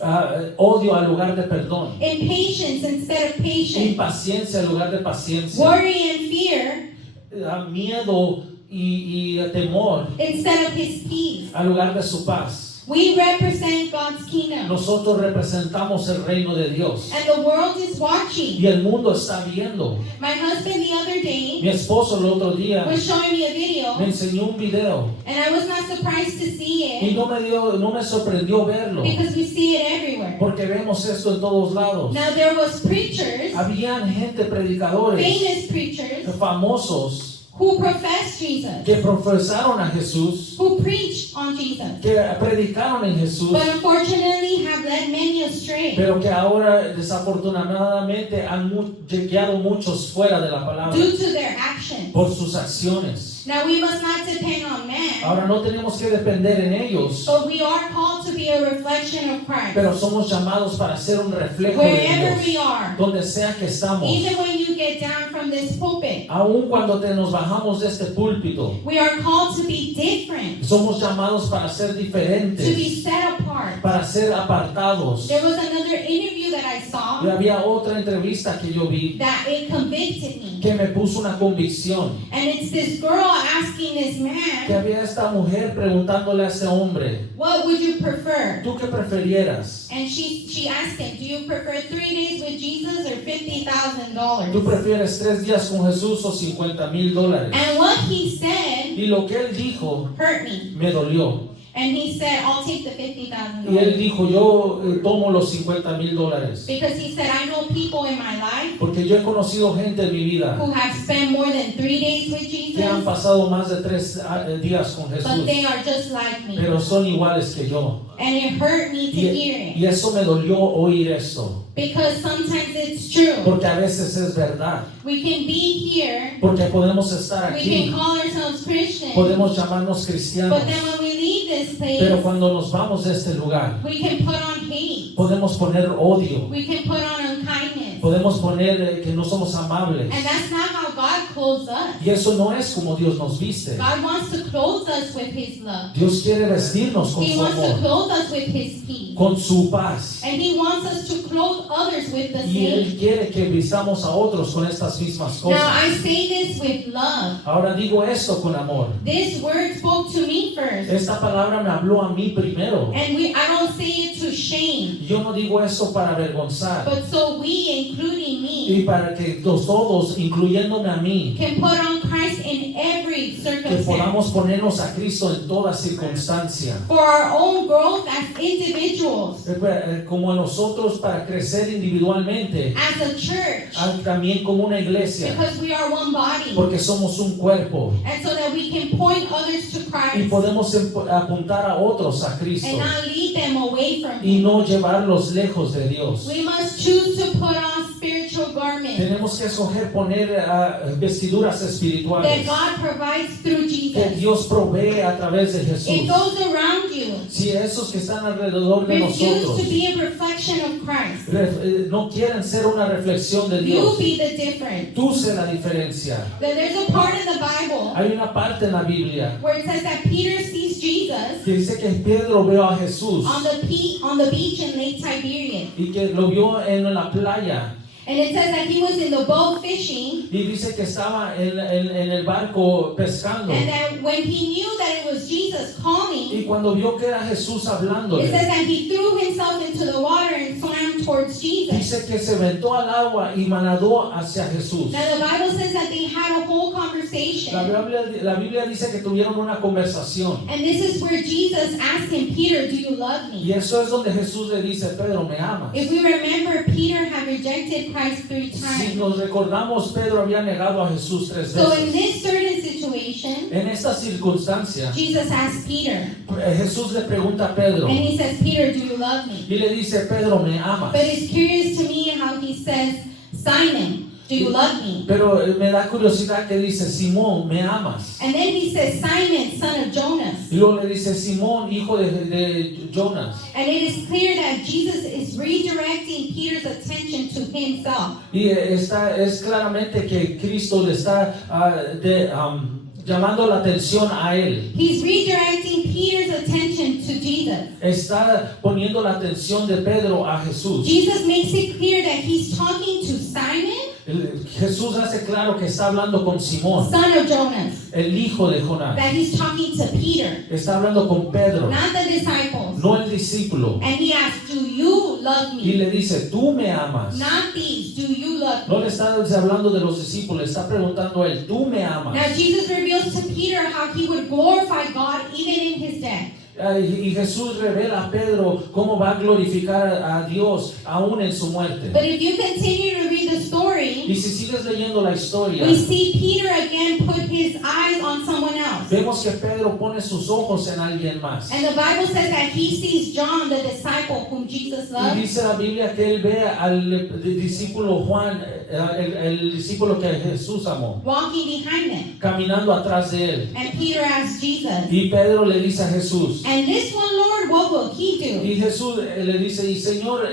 odio al lugar de perdón, Impatience instead of patience? impaciencia al lugar de paciencia, Worry and fear miedo y temor instead of His peace? al lugar de su paz? We represent God's kingdom. Nosotros representamos el reino de Dios And the world is watching. y el mundo está viendo. My husband the other day Mi esposo el otro día was showing me a video, me enseñó un video and I was not surprised to see y it no me sorprendió verlo because we see it everywhere. porque vemos esto en todos lados. Now there was preachers, Habían gente, predicadores famous preachers, famosos who professed Jesus, que profesaron a Jesús, who preached on Jesus, que predicaron en Jesús, but unfortunately have led many astray pero que ahora desafortunadamente han guiado muchos fuera de la palabra due to their actions. por sus acciones. Now we must not depend on man, Ahora no tenemos que depender en ellos, but we are called to be a reflection of Christ. pero somos llamados para ser un reflejo de Wherever we Dios, are, donde sea que estamos. even when you get down from this pulpit. Aun cuando nos bajamos de este púlpito, We are called to be different, somos llamados para ser to be diferentes, set apart. para ser apartados. There was another interview that I Y saw había otra entrevista que yo vi that it convicted me. que me puso una convicción. And it's this girl asking this Que man, había esta mujer preguntándole a ese hombre, what would you prefer? ¿tú qué prefirieras? And she asked him, do you prefer 3 days with Jesus or ¿Tú $50,000? prefieres 3 días con Jesús o $50,000? And what he said Y lo que él dijo hurt me. me dolió. And he said, I'll take the Y él $50,000. dijo, yo tomo los $50,000. Because he said, I know people in my life Porque yo he conocido gente en mi vida who have spent more than 3 days with que han Jesus, pasado más de 3 días con but Jesús, they are just like me. pero son iguales que yo. And it hurt me to hear it. Y eso me dolió oír esto. Because sometimes it's true. Porque a veces es verdad. We can be here, Porque podemos estar we aquí, can call ourselves Christians, podemos llamarnos cristianos. but then when we leave this Pero place, cuando nos vamos de este lugar, we can put on hate. podemos poner odio. We can put on unkindness. Podemos poner que no somos amables. And that's not how God clothes us. Y eso no es como Dios nos viste. God wants to clothe us with His love. Dios quiere vestirnos con He su wants to amor, clothe us with His peace. con su paz. And He wants us to clothe others with the Y Él same. quiere que vistamos a otros con estas mismas Now, cosas. I say this with love. Ahora digo esto con amor. This word spoke to me first. Esta palabra me habló a mí primero. And I don't say it to shame, Yo no digo eso para avergonzar. but so we, including me, Y para que todos, incluyéndome a mí, can put on Christ in every que circumstance. podamos ponernos a Cristo en toda circunstancia. For our own growth as individuals, Como nosotros para crecer individualmente, as a church, también como una iglesia, because we are one body. porque somos un cuerpo And so that we can point others to y Christ podemos apuntar a otros a Cristo and not lead them away from y Him. no llevarlos lejos de Dios. We must choose to put on spiritual garments Tenemos que escoger poner vestiduras that espirituales God provides through que Jesus. Dios provee a través de If Jesús. those around you Si esos que están alrededor de refuse nosotros to be a reflection of Christ, no quieren ser una reflexión de you Dios, be the difference. tú sé la diferencia. That there's a part in the Bible Hay una parte en la Biblia where it says that Peter sees Jesus que dice que Pedro vio a Jesús on the beach in Lake Tiberias. y que lo vio en la playa And it says that he was in the boat fishing, y dice que estaba en el barco pescando and that when he knew that it was Jesus calling, y cuando vio que era Jesús it hablándole, says that he threw himself into the water and swam towards Jesus. dice que se aventó al agua y nadó hacia Jesús. Now the Bible says that they had a whole conversation. La Biblia dice que tuvieron una conversación And this is where Jesus asked him, Peter, do you love y me? eso es donde Jesús le dice, Pedro, ¿me amas? If we remember, Peter had rejected Christ 3 Si times. nos recordamos, Pedro había negado a Jesús 3 So in veces. this certain situation, En esta circunstancia, Jesus asked Peter, Jesús le pregunta a Pedro and he says, Peter, do you love me? y le dice, Pedro, ¿me amas? But it's curious to me how he says, Simon, do you love me? Pero me da curiosidad que dice, Simón, ¿me amas? And then he says, Simon, son of Jonas. Y luego le dice, Simón, hijo de Jonas. And it is clear that Jesus is redirecting Peter's attention to himself. Y es claramente que Cristo le está llamando la atención a él. He's redirecting Peter's attention to Jesus. Está poniendo la atención de Pedro a Jesús. Jesus makes it clear that he's talking to Simon, Jesús hace claro que está hablando con Simón, son of Jonas, el hijo de Jonás. that he's talking to Peter, Está hablando con Pedro, not the disciples. no el discípulo. And he asks, do you love Y me? le dice, tú me amas. Not these, do you love No me? le está hablando de los discípulos, le está preguntando a él, tú me amas. Now Jesus reveals to Peter how he would glorify God even in his death. Y Jesús revela a Pedro cómo va a glorificar a Dios aún en su muerte. But if you continue to read the story, Y si sigues leyendo la historia, we see Peter again put his eyes on someone else. vemos que Pedro pone sus ojos en alguien más. And the Bible says that he sees John, the disciple whom Jesus Y loved, dice la Biblia que él ve al discípulo Juan, el discípulo que Jesús amó, walking behind them. caminando atrás de él. And Peter asked Jesus, Y Pedro le dice a Jesús, and this one, Lord, what will he do? Y Jesús le dice, y Señor,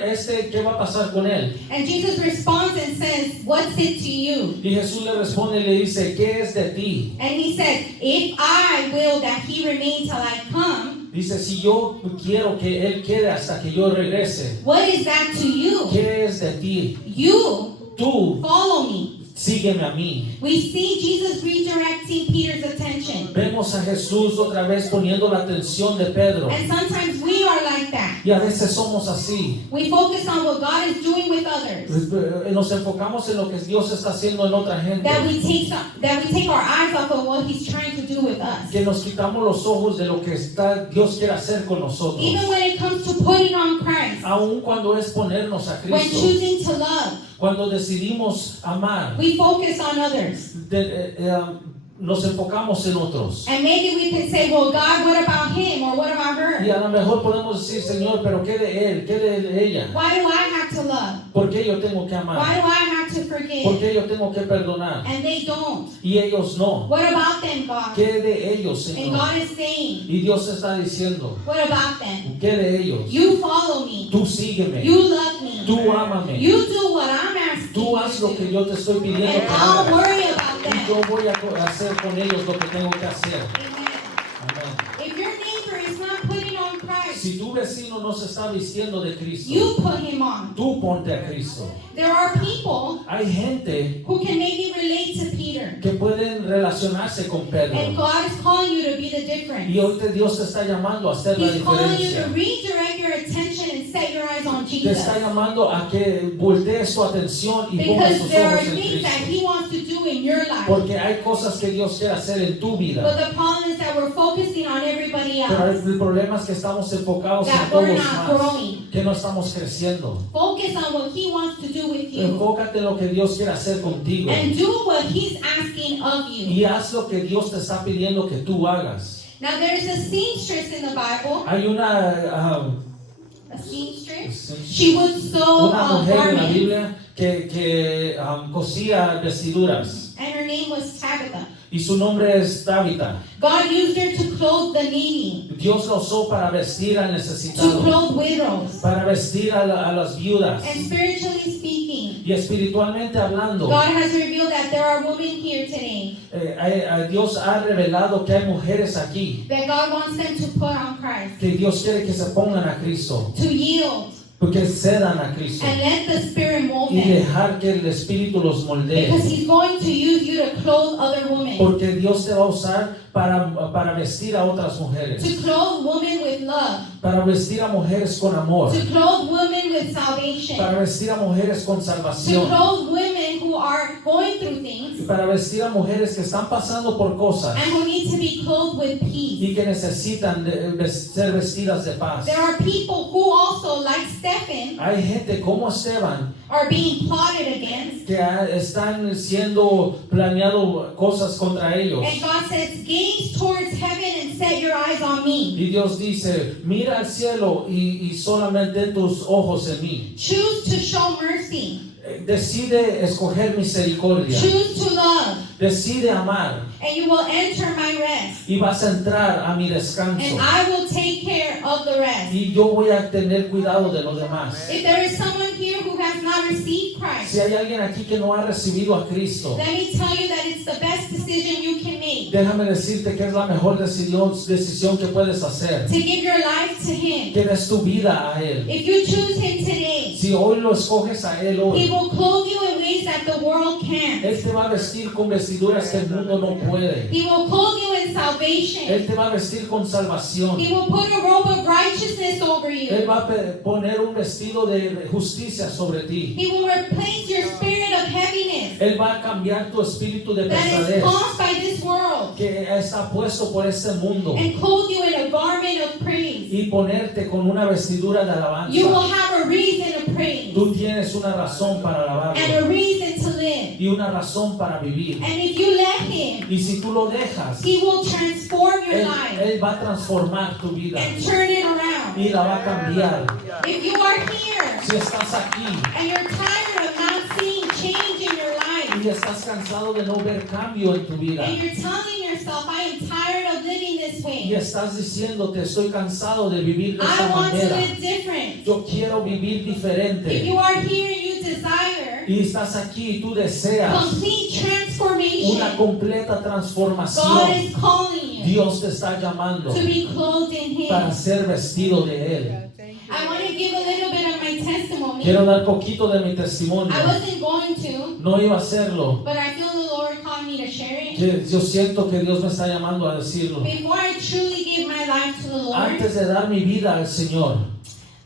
¿qué va a pasar con él? And Jesus responds and says, what's it to you? Y Jesús le responde y le dice, ¿qué es de ti? And he says, if I will that he remain till I come, Dice, si yo quiero que él quede hasta que yo regrese, what is that to you? ¿qué es de ti? You Tú, follow me. sígueme a mí. We see Jesus redirecting Peter's attention. Vemos a Jesús otra vez poniendo la atención de Pedro. And sometimes we are like that. Y a veces somos así. We focus on what God is doing with others. Nos enfocamos en lo que Dios está haciendo en otra gente. That we take our eyes off of what He's trying to do with us. Que nos quitamos los ojos de lo que Dios quiere hacer con nosotros. Even when it comes to putting on Christ, Aun cuando es ponernos a when Cristo. choosing to love, Cuando decidimos amar. we focus on others. Nos enfocamos en otros. And maybe we can say, well, God, what about him or what about her? Y a lo mejor podemos decir, Señor, pero ¿qué de él? ¿Qué de ella? Why do I have to love? ¿Por qué yo tengo que Why amar? do I have to ¿Por forgive? qué yo tengo que perdonar? And they don't. Y ellos no. What about them, God? ¿Qué de ellos, And Señor? God is saying, Y Dios está diciendo, what about them? ¿qué de ellos? You follow me. Tú sígueme. You love me. Tú ámame. You do what I'm asking Tú you haz to lo que do. yo te estoy pidiendo And que I'll hagas. worry about Y yo them. voy a hacer con ellos lo que tengo que hacer. Amen. Amén. If your neighbor is not putting on Christ, Si tu vecino no se está vistiendo de Cristo, you put him on. tú ponte a Cristo. There are people Hay gente who can maybe relate to Peter. que pueden relacionarse con And Pedro. God is calling you to be the difference. Y hoy Dios te está llamando a hacer la He's calling you diferencia. to redirect your attention and set your eyes on Te Jesus. está llamando a que voltees tu atención y pongas Because tus there are ojos en things that Cristo. He wants to do in your life. Porque hay cosas que Dios quiere hacer en tu vida. But the problem is that we're focusing on everybody Pero else. el problema es que estamos enfocados en That we're todos not más. growing. Que no estamos creciendo. Focus on what He wants to do with you. Enfócate en lo que Dios quiere hacer contigo. And do what He's asking of you. Y haz lo que Dios te está pidiendo que tú hagas. Now there's a seamstress in the Bible. Hay una, A seamstress. She would sew una mujer en la garments. Biblia que cosía vestiduras. And her name was Tabitha. Y su nombre es Tabitha. God used her to clothe the needy, Dios la usó para vestir al to necesitado, clothe widows. para vestir a las viudas. And spiritually speaking, Y espiritualmente hablando, God has revealed that there are women here today Dios ha revelado que hay mujeres aquí that God wants them to put on Christ, que Dios quiere que se pongan a Cristo, to yield porque cedan a Cristo and let the Spirit mold y them. dejar que el Espíritu los moldee. Because He's going to use you to clothe other women, Porque Dios te va a usar para vestir a otras mujeres, to clothe women with love, para vestir a mujeres con amor, to clothe women with salvation, para vestir a mujeres con to salvación, clothe women who are going through things para vestir a mujeres que están pasando por cosas and who need to be clothed with peace. y que necesitan ser vestidas de paz. There are people who also, like Stephen, Hay gente como Esteban are being plotted against. que están siendo planeado cosas contra ellos. And God says, gaze towards heaven and set your eyes on me. Y Dios dice, mira al cielo y solamente tus ojos en mí. Choose to show mercy. Decide escoger misericordia. Choose to love. Decide amar And you will enter my rest. y vas a entrar a mi And descanso. I will take care of the rest. Y yo voy a tener cuidado de los demás. If there is someone here who has not received Christ, Si hay alguien aquí que no ha recibido a Cristo, let me tell you that it's the best decision you can make déjame decirte que es la mejor decisión que puedes hacer. to give your life to Him. Que des tu vida a Él. If you choose Him today, Si hoy lo escoges a Él He hoy, will clothe you in ways that the world can't. Él te va a vestir con vestiduras que el mundo no puede. He will clothe you in salvation. Él te va a vestir con salvación. He will put a robe of righteousness over you. Él va a poner un vestido de justicia sobre ti. He will replace your spirit of heaviness Él va a cambiar tu espíritu de that is pesadez caused by this world que está puesto por este mundo and clothe you in a garment of praise. y ponerte con una vestidura de You will alabanza. have a reason to praise Tú tienes una razón para and alabarlo a reason to live. y una razón para vivir. And if you let Him, Y si tú lo dejas, He will transform your life Él va a transformar tu vida and turn it around. y la va a cambiar. If you are here Si estás aquí and you're tired of not seeing change in your life, y estás cansado de no ver cambio en tu vida and you're telling yourself, I am tired of living this this y way. estás diciéndote, estoy cansado de vivir de esta I want to manera. live different. Yo quiero vivir If diferente. you are here and you desire Y estás aquí y tú deseas complete transformation, una completa God transformación. is calling you Dios te está llamando to be clothed in para Him. ser vestido de Él. I want to give a little bit of my testimony. Quiero dar poquito de mi testimonio. I wasn't going to, No iba a hacerlo. but I feel the Lord calling me to share it. Yo siento que Dios me está llamando a decirlo. Before I truly give my life to the Lord, Antes de dar mi vida al Señor,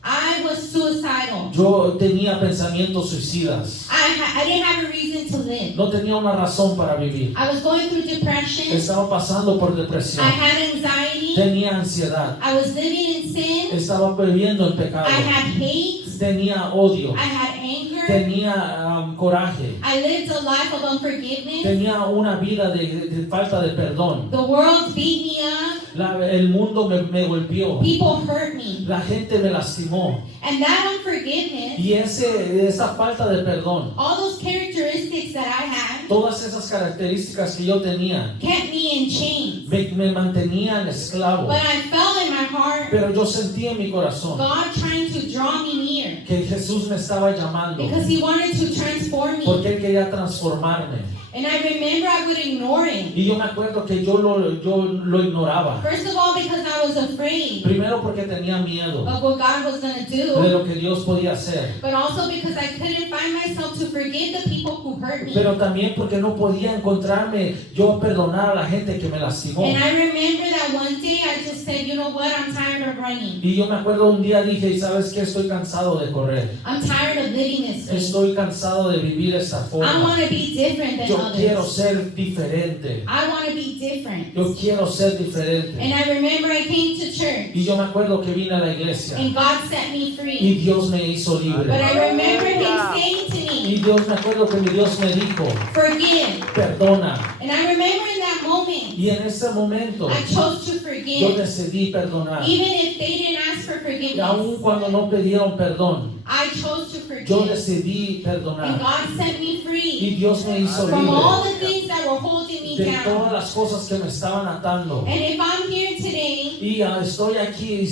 I was suicidal. yo tenía pensamientos suicidas. I didn't have a reason to live. No tenía una razón para vivir. I was going through depression. Estaba pasando por I depresión. had anxiety. Tenía ansiedad. I was living in sin. Estaba viviendo en pecado. I had hate. Tenía odio. I had anger. Tenía coraje. I lived a life of unforgiveness. Tenía una vida de falta de perdón. The world beat me up. El mundo me golpeó. People hurt me. La gente me lastimó. And that unforgiveness, Y esa falta de perdón, all those characteristics that I had, todas esas características que yo tenía, kept me in chains. me mantenían esclavo. But I felt in my heart Pero yo sentí en mi corazón God trying to draw me near que Jesús me estaba llamando because He wanted to transform me. porque Él quería transformarme. And I remember I would ignore Him. Y yo me acuerdo que yo lo ignoraba. First of all, because I was afraid Primero porque tenía miedo of what God was going to de do, lo que Dios podía hacer. but also because I couldn't find myself to forgive the people who hurt me. Pero también porque no podía encontrarme yo perdonar a la gente que me lastimó. And I remember that one day I just said, you know what, I'm tired of running. Y yo me acuerdo un día dije, ¿y sabes qué? Estoy cansado de correr. I'm tired of living this way. Estoy cansado de vivir esta I forma. want to be different than Yo quiero others. ser diferente. I want to be different. Yo quiero ser diferente. And I remember I came to church Y yo me acuerdo que vine a la iglesia and God set me y free. Dios me hizo But libre. I remember Him saying to Y me, Dios, me acuerdo que mi Dios me dijo, forgive. perdona. And I remember in that moment, Y en ese momento I chose to yo forgive. decidí perdonar. Even if they didn't ask for Y aun forgiveness, cuando no pedieron perdón, I chose to yo forgive. decidí And perdonar. God set me Y free Dios me hizo from all libre the things that were holding me de todas down. las cosas que me estaban atando. And if I'm here today, Y estoy aquí,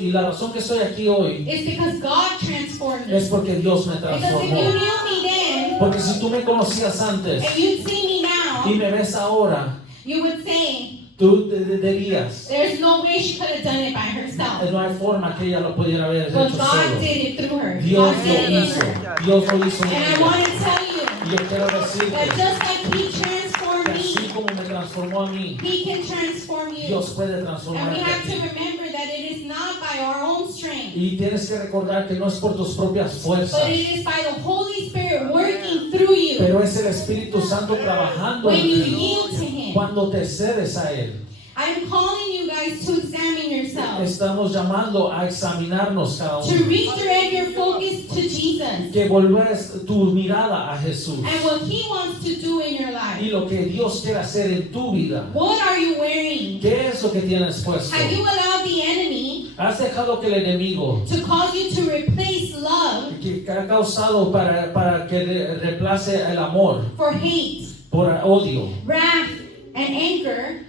y la razón que estoy aquí hoy it's because God transformed me. es porque Dios me Because if you transformó. knew me then, Porque si tú me conocías antes and you'd see me now, y me ves ahora, you would say, tú debías. there's no way she could have done it by herself. No hay forma que ella lo pudiera haber But hecho God solo. did it through her. Dios God lo did it hizo. through her. Dios lo hizo en And I ella. want to tell you Y yo quiero that decirte just like He transformed que así me, como me transformó a mí, He can transform you. Dios puede And we transformarte. have to remember that it is not by our own strength, Y tienes que recordar que no es por tus propias fuerzas, but it is by the Holy Spirit working through you pero es el Espíritu Santo trabajando when en you ti yield to Him. cuando te cedes a Él. I'm calling you guys to examine yourselves, Estamos llamando a examinarnos cada to uno. redirect your focus to Jesus Que volvés tu mirada a Jesús and what He wants to do in your y life. lo que Dios quiere hacer en tu vida. What are you wearing? ¿Qué es lo que tienes puesto? Have you allowed the enemy ¿Has dejado que el enemigo to cause you to replace love que ha causado para que reemplace el amor for hate, por odio, wrath, and anger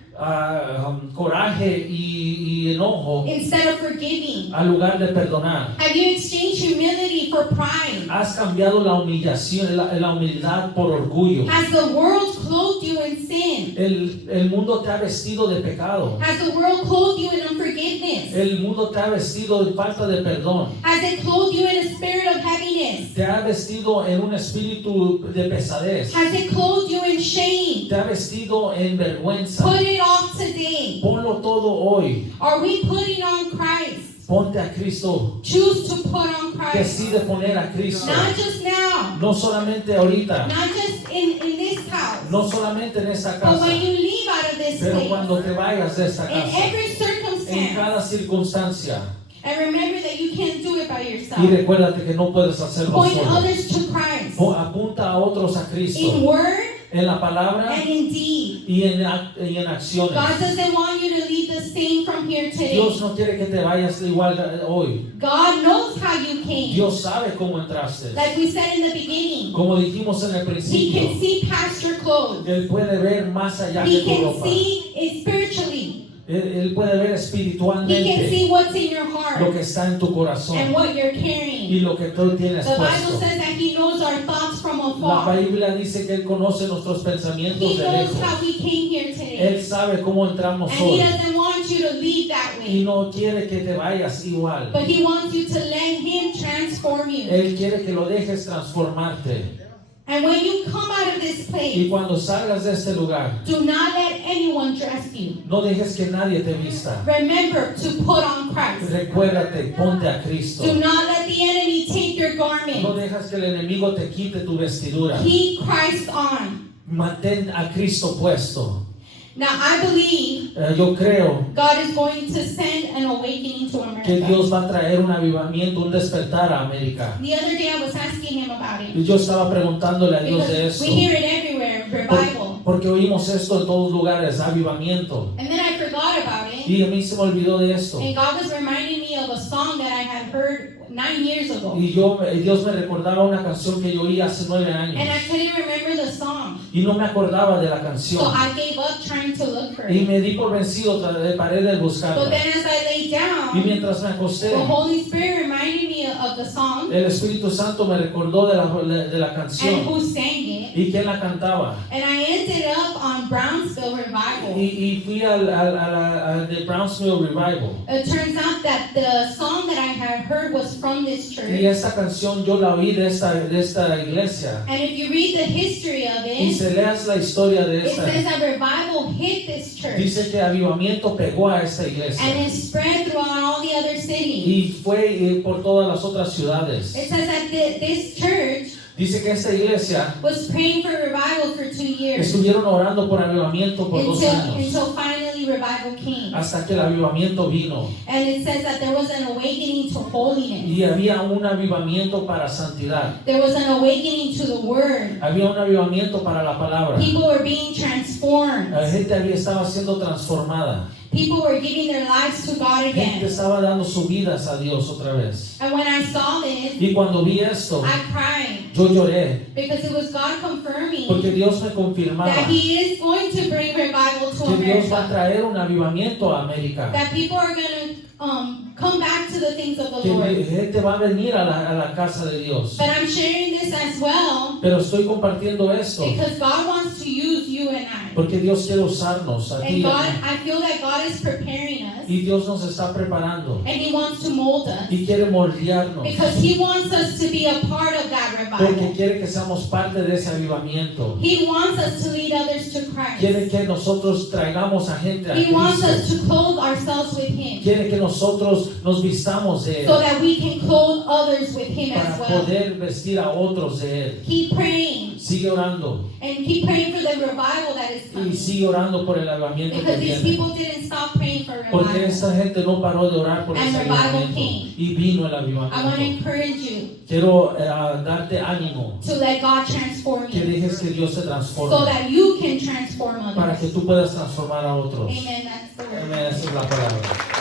coraje y enojo instead of forgiving? al lugar de perdonar? Have you exchanged humility for pride? ¿Has cambiado la humillación, la humildad por orgullo? Has the world clothed you in sin? El mundo te ha vestido de pecado. Has the world clothed you in unforgiveness? El mundo te ha vestido de falta de perdón. Has it clothed you in a spirit of heaviness? Te ha vestido en un espíritu de pesadez. Has it clothed you in shame? Te ha vestido en vergüenza. Put it off today. Ponlo todo hoy. Are we putting on Christ? Ponte a Cristo. Choose to put on Christ. Decide poner a Cristo. Not just now. No solamente ahorita. Not just in this house. No solamente en esta But casa. when you leave out of this Pero place. cuando te vayas de esta In casa. every En circumstance. cada circunstancia. And remember that you can't do it by Y yourself. recuérdate que no puedes hacerlo Point solo. others to Christ. Apunta a otros a In Cristo. word En la palabra and in deed. y en acciones. God doesn't want you to leave the same from here today. Dios no quiere que te vayas igual hoy. God knows how you came. Dios sabe cómo entraste. Like we said in the beginning, Como dijimos en el He principio, can see past your clothes. Él puede ver más allá He de tu can ropa. see it spiritually. Él puede ver He can espiritualmente see what's in your lo heart que está en tu corazón and what you're y carrying. lo que tú tienes The Bible puesto. says that He knows our thoughts from La afar. Biblia dice que Él conoce nuestros pensamientos He de knows lejos. how we came here Él today. sabe cómo entramos And He hoy doesn't want you to leave that y way. no quiere que te vayas igual. But He wants you to let Him transform you. Él quiere que lo dejes transformarte. And when you come out of this Y place, cuando salgas de este lugar, do not let anyone dress you. no dejes que nadie te vista. Remember to put on Christ. Recuérdate, ponte a Cristo. Do not let the enemy take your No garment. dejas que el enemigo te quite tu vestidura. Keep Christ on. Mantén a Cristo puesto. Now I believe Yo creo God is going to send an awakening to que Dios America. va a traer un avivamiento, un despertar a América. The other day I was asking him about it. Y yo estaba preguntándole a Dios de Because esto. we hear it everywhere, revival. Porque oímos esto en todos lugares, avivamiento. And then I forgot about it. Y a mí se me olvidó de esto. And God was reminding me of a song that I had heard 9 years ago. Y Dios me recordaba una canción que yo oí hace 9 años. And I couldn't remember the song. Y no me acordaba de la So canción. I gave up trying to look for Y it. me di por vencido, paré de But buscarla. then as I lay Y down, mientras me acosté, the Holy Spirit reminded me of the song el Espíritu Santo me recordó de la and canción. who sang it. ¿Y quién la cantaba? And I ended up on Brownsville Revival. Y fui al de Brownsville Revival. It turns out that the song that I had heard was from this Y church. esta canción yo la oí de esta iglesia. And if you read the history of Y it, se leas la historia de it esta. says that revival hit this church Dice que avivamiento pegó a esta iglesia. and it spread throughout all the other cities. Y fue por todas las otras ciudades. It says that this church Dice que esta iglesia was praying for revival for 2 years estuvieron orando por avivamiento por 2 años. until finally revival came. Hasta que el avivamiento vino. And it says that there was an awakening to holiness. Y había un avivamiento para santidad. There was an awakening to the word. Había un avivamiento para la palabra. People were being transformed. La gente estaba siendo transformada. People were giving their lives to God Gente again. estaba dando sus vidas a Dios otra vez. And when I saw this, Y cuando vi esto, I cried yo lloré. because it was God confirming Porque Dios me confirmaba that He is going to bring revival to que Dios va a America. traer un avivamiento a América. That people are going to come back to the things of the Que Lord. gente va a venir a la casa de Dios. But I'm sharing this as well Pero estoy compartiendo esto because God wants to use you and I. porque Dios quiere usarnos a ti And y a God, mí. I feel that God is preparing us Y Dios nos está preparando and He wants to mold us y quiere moldearnos because He wants us to be a part of that porque revival. quiere que seamos parte de ese avivamiento. He wants us to lead others to Quiere Christ. que nosotros traigamos a gente a He wants us Cristo. to clothe ourselves with Him Quiere que nosotros nos vistamos de Él so that we can clothe others with Him para as well. poder vestir a otros de Él. Keep praying Sigue orando and keep praying for the revival that is y coming. sigue orando por el avivamiento que Because these viene. people didn't stop praying for Porque revival. esta gente no paró de orar por And ese revival avivamiento came. y vino el I want to avivamiento. encourage you Quiero darte ánimo to let God transform que you dejes que Dios te so transforme that you can transform para others. que tú puedas transformar a otros. Amen. That's the word. Amén, esa es la palabra.